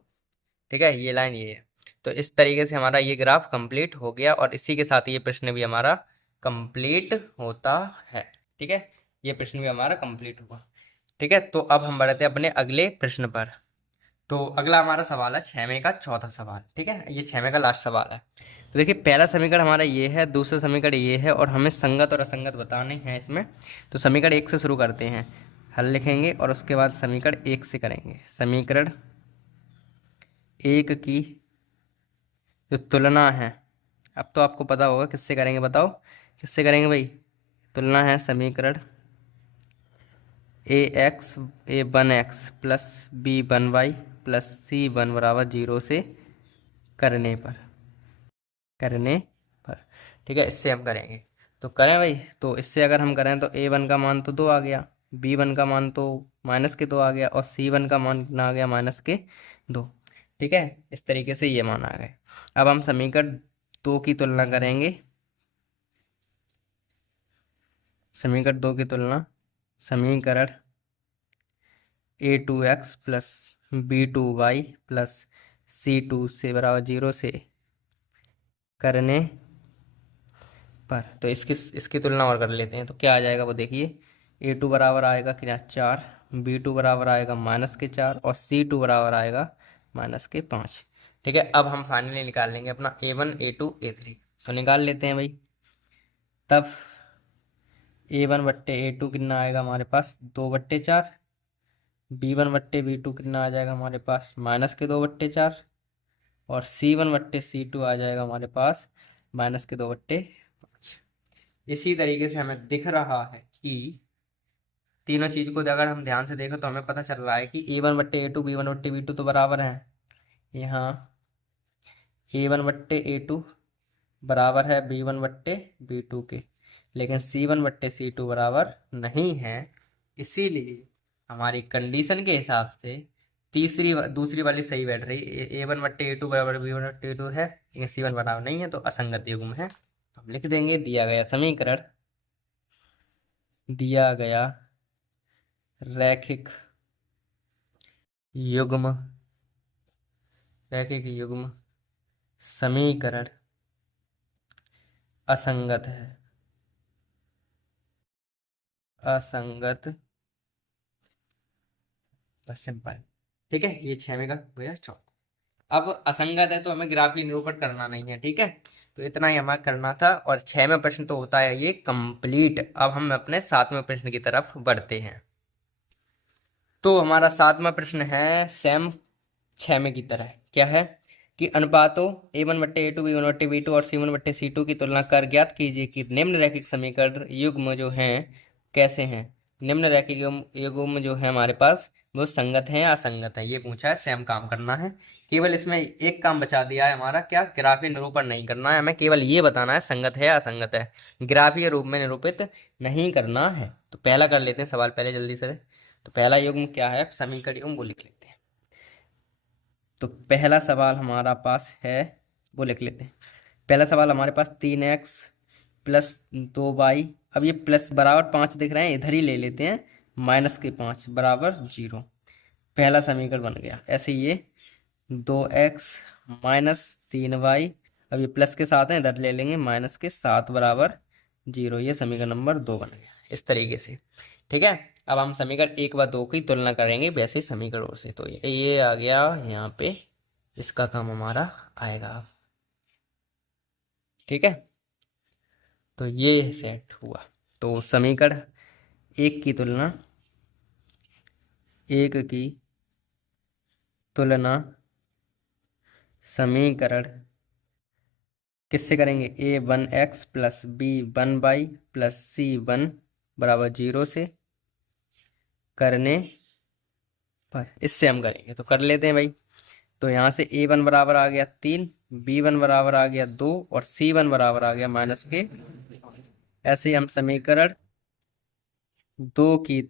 ठीक है, ये लाइन ये है। तो इस तरीके से हमारा ये ग्राफ कंप्लीट हो गया, और इसी के साथ ये प्रश्न भी हमारा कंप्लीट होता है। ठीक है, ये प्रश्न भी हमारा कंप्लीट हुआ। ठीक है, तो अब हम बढ़ते हैं अपने अगले प्रश्न पर। तो अगला हमारा सवाल है 6वें का चौथा सवाल। ठीक है, ये 6वें का लास्ट सवाल है। तो देखिए, पहला समीकरण हमारा ये है, दूसरा समीकरण ये है, और हमें संगत और असंगत बताने हैं इसमें। तो समीकरण 1 से शुरू करते हैं, हल लिखेंगे और उसके बाद समीकरण 1 से करेंगे। समीकरण 1 की जो तुलना है, अब तो आपको पता होगा किससे करेंगे, बताओ किससे करेंगे भाई। तुलना है समीकरण a1x plus b1y plus c1 बराबर 0 से करने करने पर। ठीक है, इससे हम करेंगे, तो करें भाई। तो इससे अगर हम करें तो a1 का मान तो 2 आ गया, b1 का मान तो -2 आ गया, और c1 का मान कितना आ गया, -2। ठीक है, इस तरीके से ये मान आ गए। अब हम समीकरण 2 की तुलना करेंगे। समीकरण 2 की तुलना समीकरण a2x plus b2y plus c2 से बराबर 0 से करने पर। तो इसकी इसकी तुलना और कर लेते हैं, तो क्या आ जाएगा वो देखिए। a2 बराबर आएगा कितना 4, b2 बराबर आएगा -4, और c2 बराबर आएगा -5। ठीक है, अब हम फाइनली निकाल लेंगे अपना a1 a2 a3। तो निकाल लेते हैं भाई। तब a1/a2 कितना आएगा हमारे पास 2/4, b1/b2 कितना आ जाएगा हमारे पास -2/4, और c1/c2 आ जाएगा हमारे पास -2/5। इसी तरीके से हमें दिख रहा है कि तीनों चीज को अगर हम ध्यान से देखें तो हमें पता चल रहा है कि a1/a2 b1/b2 तो बराबर हैं। यहाँ a1/a2 बराबर है b1/b2 के, लेकिन c1/c2 बराबर नहीं है। इसीलिए हमारी कंडीशन के हिसाब से दूसरी वाली सही बैठ रही। a1/a2 बराबर b1/b2 है, लेकिन c1 बराबर नहीं है, तो असंगत युग्म है। हम लिख देंगे दिया गया समीकरण, दिया गया रैखिक युग्म रैखिक युग्म समीकरण असंगत है, असंगत। बस सिंपल। ठीक है, ये 6वें का हो गया चौथा। अब असंगत है तो हमें ग्राफीय निरूपण करना नहीं है। ठीक है, तो इतना ही हमें करना था, और 6वें प्रश्न तो होता है ये कंप्लीट। अब हम अपने 7वें प्रश्न की तरफ बढ़ते हैं। तो हमारा 7वां प्रश्न है सेम 6वें की तरह। क्या है कि अनुपातों a1/a2 b1/b2 और c1/c2 की तुलना कर ज्ञात कीजिए कि निम्न रैखिक समीकरण युग्म जो हैं कैसे हैं। निम्न रैखिक युग्म जो है हमारे पास वो संगत हैं या असंगत है, ये पूछा है। सेम काम करना है, केवल इसमें एक काम बचा दिया है हमारा, क्या, ग्राफीय निरूपण नहीं करना है हमें, केवल ये बताना है संगत है या असंगत है, ग्राफीय रूप में निरूपित नहीं करना है। तो पहला कर लेते हैं सवाल पहले जल्दी से। तो पहला युग्म क्या है, समीकरण युग्म वो लिख लेते हैं। तो पहला सवाल हमारा पास है, वो लिख लेते हैं। पहला सवाल हमारे पास 3x + 2y। अब ये प्लस बराबर 5 दिख रहे हैं, इधर ही ले लेते हैं, -5 बराबर 0। पहला समीकरण बन गया। ऐसे ये 2x - 3y, अब ये प्लस के साथ है, इधर ले लेंगे -7 बराबर 0। ये समीकरण नंबर 2 बन गया इस तरीके से। ठीक है, अब हम समीकरण 1 व 2 की तुलना करेंगे वैसे समीकरणों से। तो ये आ गया यहाँ पे, इसका काम हमारा आएगा। ठीक है, तो ये सेट हुआ। तो समीकरण 1 की तुलना एक की तुलना समीकरण किससे करेंगे, a1x plus b1y plus c1 बराबर 0 से करने पर, इससे हम करेंगे तो कर लेते हैं भाई। तो यहाँ से a1 बराबर आ गया 3, b1 बराबर आ गया 2 और c1 बराबर आ गया माइनस के। ऐसे ही हम समीकरण 2 की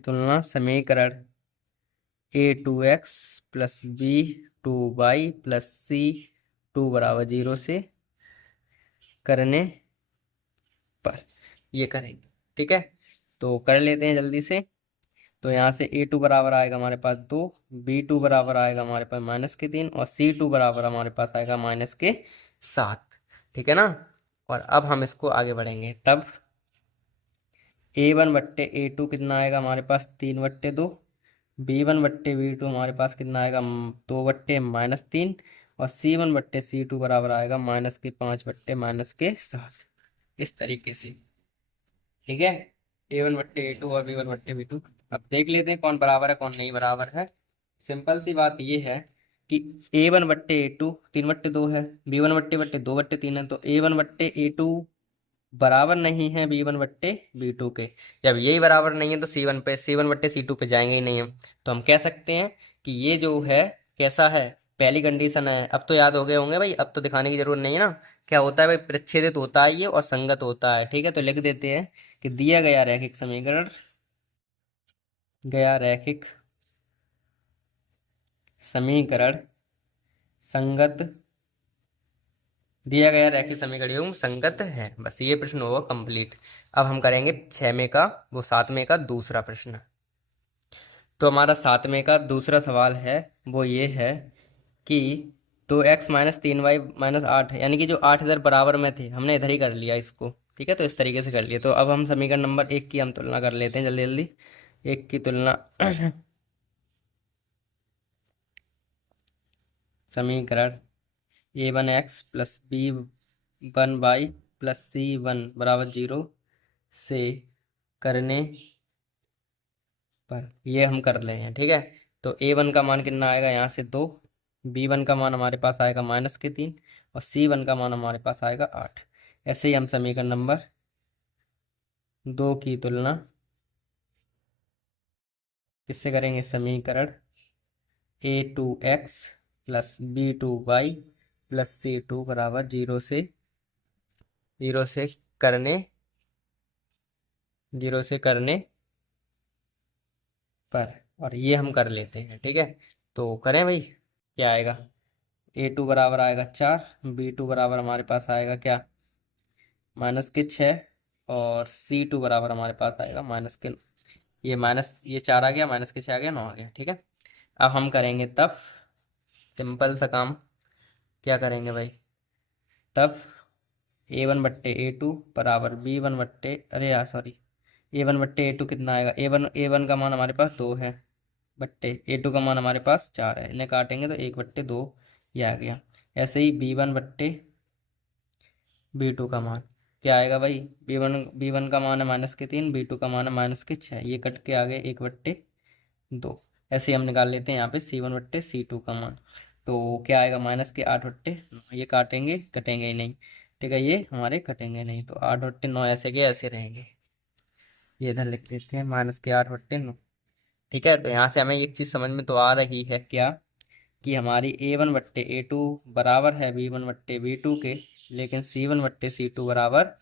तुलना समीकरण a2x plus b2y plus c2 बराबर 0 से करने पर ये करेंगे। ठीक है, तो कर लेते हैं जल्दी से। तो यहाँ से a2 बराबर आएगा हमारे पास 2, b2 बराबर आएगा हमारे पास माइनस के 3 और c2 बराबर हमारे पास आएगा माइनस के 7। ठीक है ना। और अब हम इसको आगे बढ़ेंगे, तब a1/a2 कितना आएगा हमारे पास 3/2, b1/b2 हमारे पास कितना आएगा 2/-3 और c1/c2 बराबर आएगा माइनस के 5/-7। इस तरीके से। ठीक है, a1/a2 और b1/b2। अब देख लेते हैं कौन बराबर है कौन नहीं बराबर है। सिंपल सी बात ये है कि a1/a2 3/2 है, b1/2/3 है, तो a1/a2 बराबर नहीं है b1/b2 के। जब यही बराबर नहीं है तो c1/c2 पे जाएंगे ही नहीं हम। तो हम कह सकते हैं कि ये जो है कैसा है, पहली कंडीशन है। अब तो याद हो गए होंगे भाई, अब तो दिखाने की जरूरत नहीं है ना। क्या होता है भाई, प्रच्छेदित होता है ये और संगत होता है। ठीक है, तो लिख देते हैं कि दिया गया रैखिक समीकरण, समीकरण संगत, दिया गया रैखिक समीकरण एवं संगत है। बस ये प्रश्न होगा कंप्लीट। अब हम करेंगे 6वें का, वो 7वें का दूसरा प्रश्न। तो हमारा 7वें का दूसरा सवाल है वो ये है कि 2x-3y-8 यानी कि जो 8 इधर बराबर में थे हमने इधर ही कर लिया इसको। ठीक है, तो इस तरीके से कर लिया। तो अब हम समीकरण नंबर 1 की हम तुलना कर लेते हैं जल्दी जल्दी। 1 की तुलना समीकरण a1x plus b1y plus c1 बराबर 0 से करने पर ये हम कर रहे हैं। ठीक है, तो a1 का मान कितना आएगा यहाँ से 2, b1 का मान हमारे पास आएगा माइनस के 3 और c1 का मान हमारे पास आएगा 8। ऐसे ही हम समीकरण नंबर 2 की तुलना किससे करेंगे, समीकरण a2x plus b2y plus c2 बराबर 0 से करने 0 से करने पर, और ये हम कर लेते हैं। ठीक है, तो करें भाई। क्या आएगा, a2 बराबर आएगा 4, b2 बराबर हमारे पास आएगा क्या माइनस के 6 और c2 बराबर हमारे पास आएगा माइनस के, ये माइनस ये 4 आ गया, माइनस के 6 आ गया, 9 आ गया। ठीक है, अब हम करेंगे तब सिंपल सा काम। क्या करेंगे भाई, तब a1/a2 बराबर b1 अरे यार सॉरी, a1/a2 कितना आएगा, a1 का मान हमारे पास 2 है, बट्टे a2 का मान हमारे पास 4 है। इन्हें काटेंगे तो 1/2 ये आ गया। ऐसे ही b1/b2 का मान क्या आएगा भाई, b1 का मान है -3, b2 का मान है -6, ये कट के आ गए 1/2। ऐसे ही हम निकाल लेते हैं यहाँ पे c1/c2 का मान। तो क्या आएगा -8/9, ये काटेंगे कटेंगे ही नहीं। ठीक है, ये हमारे कटेंगे नहीं, तो 8/9 ऐसे के ऐसे रहेंगे। ये इधर लिख देते हैं -8/9। ठीक है, तो यहाँ से हमें एक चीज़ समझ में तो आ रही है क्या, कि हमारी a1/a2 बराबर है b1/b2 के, लेकिन c1/c2 बराबर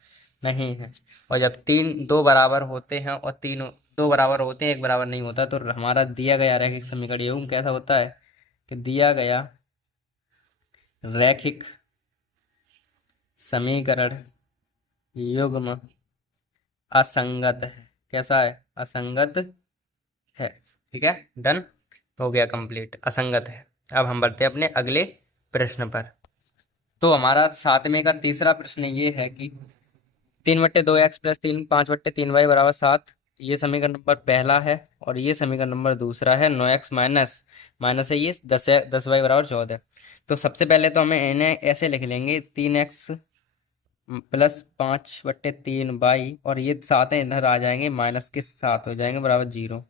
नहीं है। और जब दो बराबर होते हैं और दो बराबर होते हैं एक बराबर नहीं होता, तो हमारा दिया गया रैखिक समीकरण एवं कैसा होता है कि दिया गया रैखिक समीकरण युग्म असंगत है। कैसा है, असंगत है। ठीक है, डन हो गया कंप्लीट, असंगत है। अब हम बढ़ते हैं अपने अगले प्रश्न पर। तो हमारा 7वें का तीसरा प्रश्न ये है कि 3/2x प्लस 5/3y बराबर 7, ये समीकरण नंबर पहला है और ये समीकरण नंबर दूसरा है। 9x माइनस माइनस है ये 10y बराबर 14। तो सबसे पहले तो हमें इन्हें ऐसे लिख लेंगे, 3x प्लस 5/3 बाई, और ये सात इधर आ जाएंगे, माइनस के सात हो जाएंगे बराबर 0।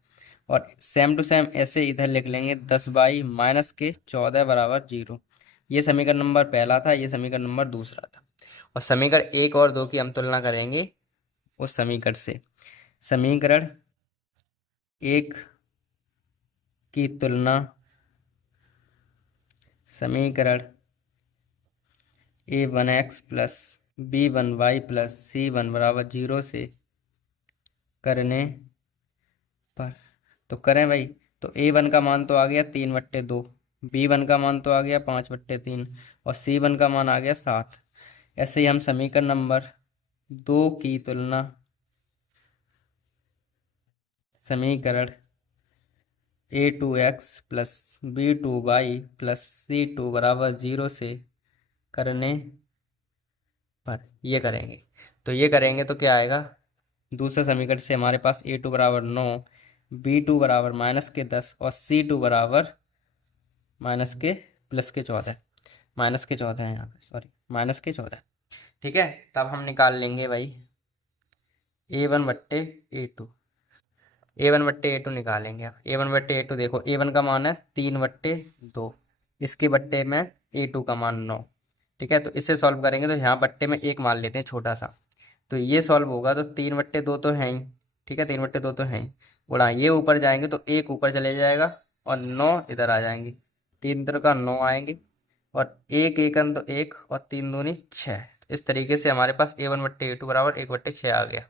और सेम टू सेम ऐसे इधर लिख लेंगे 10 बाई माइनस के 14 बराबर 0। ये समीकरण नंबर पहला था, ये समीकरण नंबर दूसरा था। और समीकरण 1 और 2 की हम तुलना करेंगे उस समीकरण से। समीकरण 1 की तुलना समीकरण a1x plus b1y plus c1 बराबर 0 से करने पर, तो करें भाई। तो a1 का मान तो आ गया 3/2, b1 का मान तो आ गया 5/3, और c1 का मान आ गया 7। ऐसे ही हम समीकरण नंबर 2 की तुलना समीकरण a2x plus b2y plus c2 बराबर 0 से करने पर ये करेंगे। तो ये करेंगे तो क्या आएगा, दूसरे समीकरण से हमारे पास a2 बराबर 9, b2 बराबर -10 और c2 बराबर माइनस के प्लस के 14, माइनस के 14 है यहाँ पे, सॉरी -14। ठीक है, तब हम निकाल लेंगे भाई a1/a2। a1/a2 निकालेंगे। अब a1/a2 देखो, a1 का मान है 3/2, इसके बट्टे में a2 का मान 9। ठीक है, तो इसे सॉल्व करेंगे तो यहाँ बट्टे में एक मान लेते हैं छोटा सा, तो ये सॉल्व होगा तो 3/2 तो है ही। ठीक है, 3/2 तो है ही, गुणा ये ऊपर जाएंगे तो एक ऊपर चले जाएगा और 9 इधर आ जाएंगे, 3 का 9 आएंगे, और एक एकन तो एक, और 3 दूनी 6। इस तरीके से हमारे पास a1/a2 बराबर 1/6 आ गया।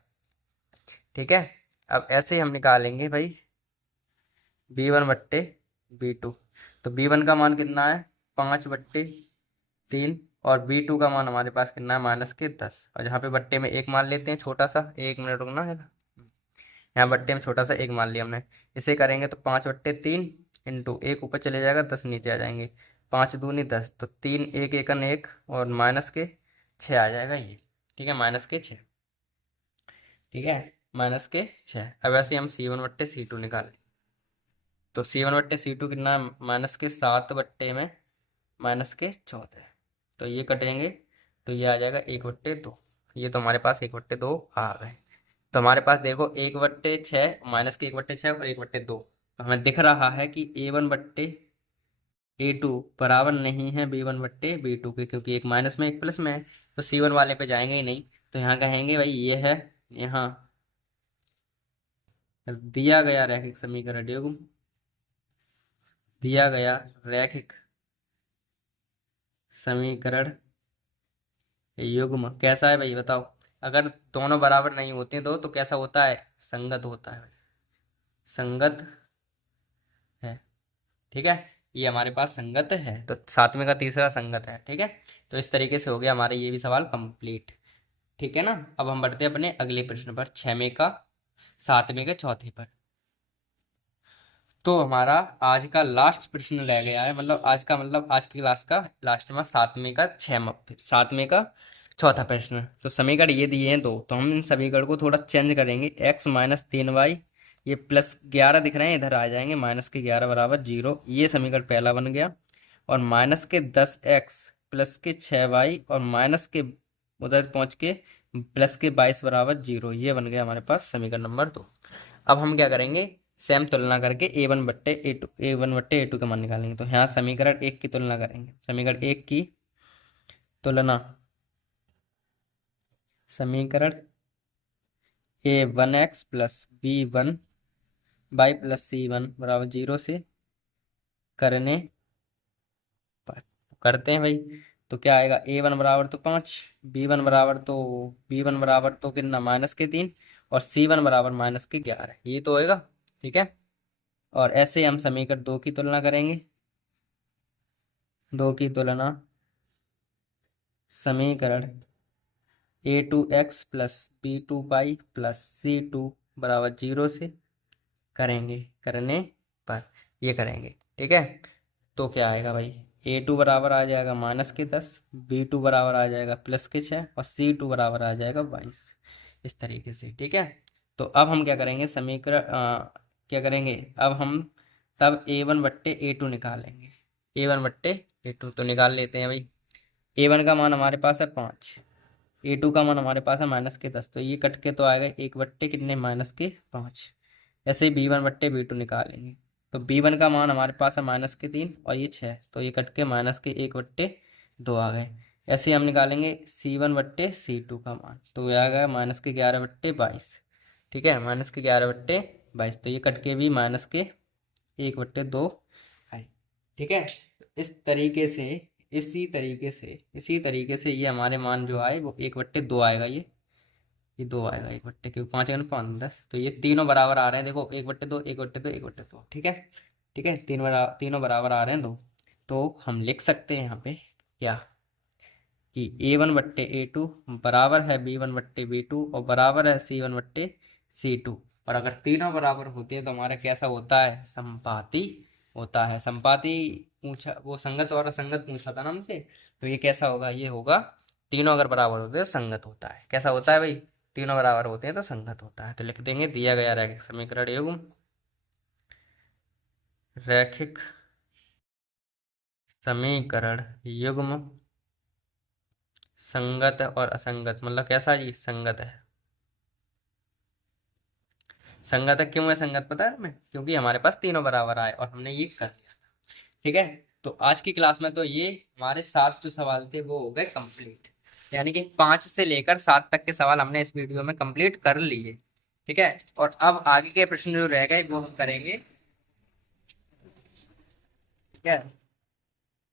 ठीक है, अब ऐसे ही हम निकालेंगे भाई b1/b2। तो b1 का मान कितना है 5/3, और b2 का मान हमारे पास कितना है -10। और यहाँ पे बट्टे में एक मान लेते हैं छोटा सा, 1 मिनट रुकना है ना, यहाँ बट्टे में छोटा सा एक मान लिया हमने। इसे करेंगे तो 5/3 इंटू एक ऊपर चले जाएगा, 10 नीचे आ जाएंगे, 5 दूनी 10, तो 3 एक एकन एक, और -6 आ जाएगा ये। ठीक है, -6। ठीक है, -6। अब ऐसे हम c1/c2 निकाल। तो c1/c2 कितना है, -7/में -14। तो ये कटेंगे, तो ये आ जाएगा 1/2। ये तो हमारे पास 1/2 आ गए। तो हमारे पास देखो 1/6, -1/6 और 1/2। तो हमें दिख रहा है कि a1/a2 बराबर नहीं है b1/b2 के, क्योंकि एक माइनस में एक प्लस में है। तो c1 वाले पे जाएंगे ही नहीं, तो यहाँ कहेंगे भाई ये है, यहाँ दिया गया रैखिक समीकरण युग्म, दिया गया रैखिक समीकरण युग्म कैसा है भाई बताओ। अगर दोनों बराबर नहीं होते दो तो कैसा होता है, संगत होता है, संगत है। ठीक है, ये हमारे पास संगत है, तो सातवें का तीसरा संगत है। ठीक है, तो इस तरीके से हो गया हमारे ये भी सवाल कंप्लीट। ठीक है ना, अब हम बढ़ते हैं अपने अगले प्रश्न पर, छवें का सातवें के चौथे पर। तो हमारा आज का लास्ट प्रश्न रह गया है, मतलब आज का, मतलब आज की क्लास का लास्ट में सातवें का चौथा प्रश्न। तो समीकरण ये दिए हैं दो, तो हम इन समीकरण को थोड़ा चेंज करेंगे। x-3y, ये +11 दिख रहे हैं, इधर आ जाएंगे, -11 बराबर 0। ये समीकरण पहला बन गया। और -10x प्लस के 6y, और माइनस के उधर पहुंच के +22 बराबर 0, ये बन गया हमारे पास समीकरण नंबर 2। अब हम क्या करेंगे, सेम तुलना करके a1/a2 का मान निकालेंगे। तो यहाँ समीकरण 1 की तुलना करेंगे। समीकरण 1 की तुलना समीकरण a1x plus b1y plus c1 बराबर 0 से करने पर करते हैं भाई। तो क्या आएगा, a1 बराबर तो 5, b1 बराबर तो कितना -3, और c1 बराबर -11, ये तो होएगा। ठीक है, और ऐसे हम समीकरण 2 की तुलना करेंगे। 2 की तुलना समीकरण a2x plus b2y plus c2 बराबर 0 से करेंगे, करने पर ये करेंगे। ठीक है, तो क्या आएगा भाई, a2 बराबर आ जाएगा -10, b2 बराबर आ जाएगा +6, और c2 बराबर आ जाएगा 22, इस तरीके से। ठीक है, तो अब हम क्या करेंगे, समीकरण क्या करेंगे, अब हम तब a1/a2 निकालेंगे। a1/a2 तो निकाल लेते हैं भाई। a1 का मान हमारे पास है 5, ए टू का मान हमारे पास है -10, तो ये कट के तो आएगा 1 बट्टे कितने -5। ऐसे ही B1 बट्टे B2 निकालेंगे, तो B1 का मान हमारे पास है -3 और ये 6, तो ये कट के -1/2 आ गए। ऐसे ही हम निकालेंगे C1 बट्टे C2 का मान, तो ये आ गया -11/22। ठीक है, -11/22, तो ये कट के भी -1/2 है। ठीक है, इस तरीके से इसी तरीके से ये हमारे मान जो आए वो 1/2 आएगा। ये 2 आएगा 1/2, क्योंकि 5 1 5 10, तो ये तीनों बराबर आ रहे हैं। देखो 1/2 1/2 1/2, ठीक है। ठीक है, तीनों बराबर आ रहे हैं 2, तो हम लिख सकते हैं यहाँ पे क्या कि A1/A2 बराबर है B1/B2 और बराबर है C1/C2। और अगर तीनों बराबर होते हैं तो हमारा कैसा होता है, संपाती होता है। संपाती पूछा, वो संगत और असंगत पूछा था ना हमसे, तो ये कैसा होगा, ये होगा तीनों अगर बराबर होते हैं तो संगत होता है। कैसा होता है भाई, तीनों बराबर होते हैं तो संगत होता है। तो लिख देंगे दिया गया रैखिक समीकरण युग्म, रैखिक समीकरण युग्म संगत और असंगत, मतलब कैसा जी, संगत है। संगत है, क्यों है संगत पता है हमें, क्योंकि हमारे पास तीनों बराबर आए और हमने ये कर लिया। ठीक है, तो आज की क्लास में तो ये हमारे 7 जो सवाल थे वो हो गए कंप्लीट, यानी कि 5 से लेकर 7 तक के सवाल हमने इस वीडियो में कंप्लीट कर लिए। ठीक है, और अब आगे के प्रश्न जो रह गए वो हम करेंगे। ठीक है,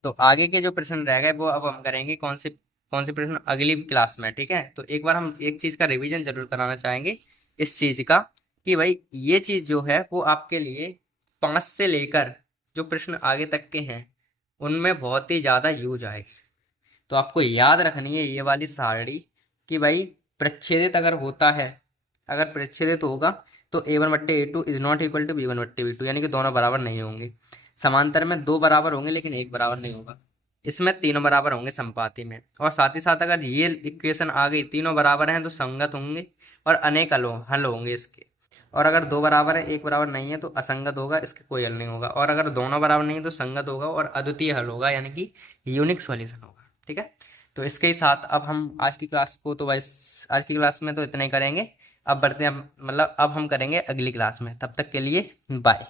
तो आगे के जो प्रश्न रह गए वो अब हम करेंगे कौन से प्रश्न अगली क्लास में। ठीक है, तो एक बार हम एक चीज का रिवीजन जरूर कराना चाहेंगे इस चीज का, कि भाई ये चीज जो है वो आपके लिए 5 से लेकर जो प्रश्न आगे तक के हैं उनमें बहुत ही ज्यादा यूज आएगी। तो आपको याद रखनी है ये वाली सारणी, कि भाई प्रच्छेदित अगर होता है, अगर प्रच्छेदित होगा तो A1/A2 is not equal to B1/B2, यानी कि दोनों बराबर नहीं होंगे। समांतर में 2 बराबर होंगे लेकिन 1 बराबर नहीं होगा। इसमें तीनों बराबर होंगे संपाती में। और साथ ही साथ अगर ये इक्वेशन आ गई तीनों बराबर हैं तो संगत होंगे और अनेक हल होंगे इसके। और अगर 2 बराबर है 1 बराबर नहीं है तो असंगत होगा, इसके कोई हल नहीं होगा। और अगर दोनों बराबर नहीं है तो संगत होगा और अद्वितीय हल होगा, यानी कि यूनिक सॉल्यूशन होगा। ठीक है, तो इसके ही साथ अब हम आज की क्लास को तो बस आज की क्लास में तो इतना ही करेंगे। अब बढ़ते हैं, मतलब अब हम करेंगे अगली क्लास में। तब तक के लिए बाय।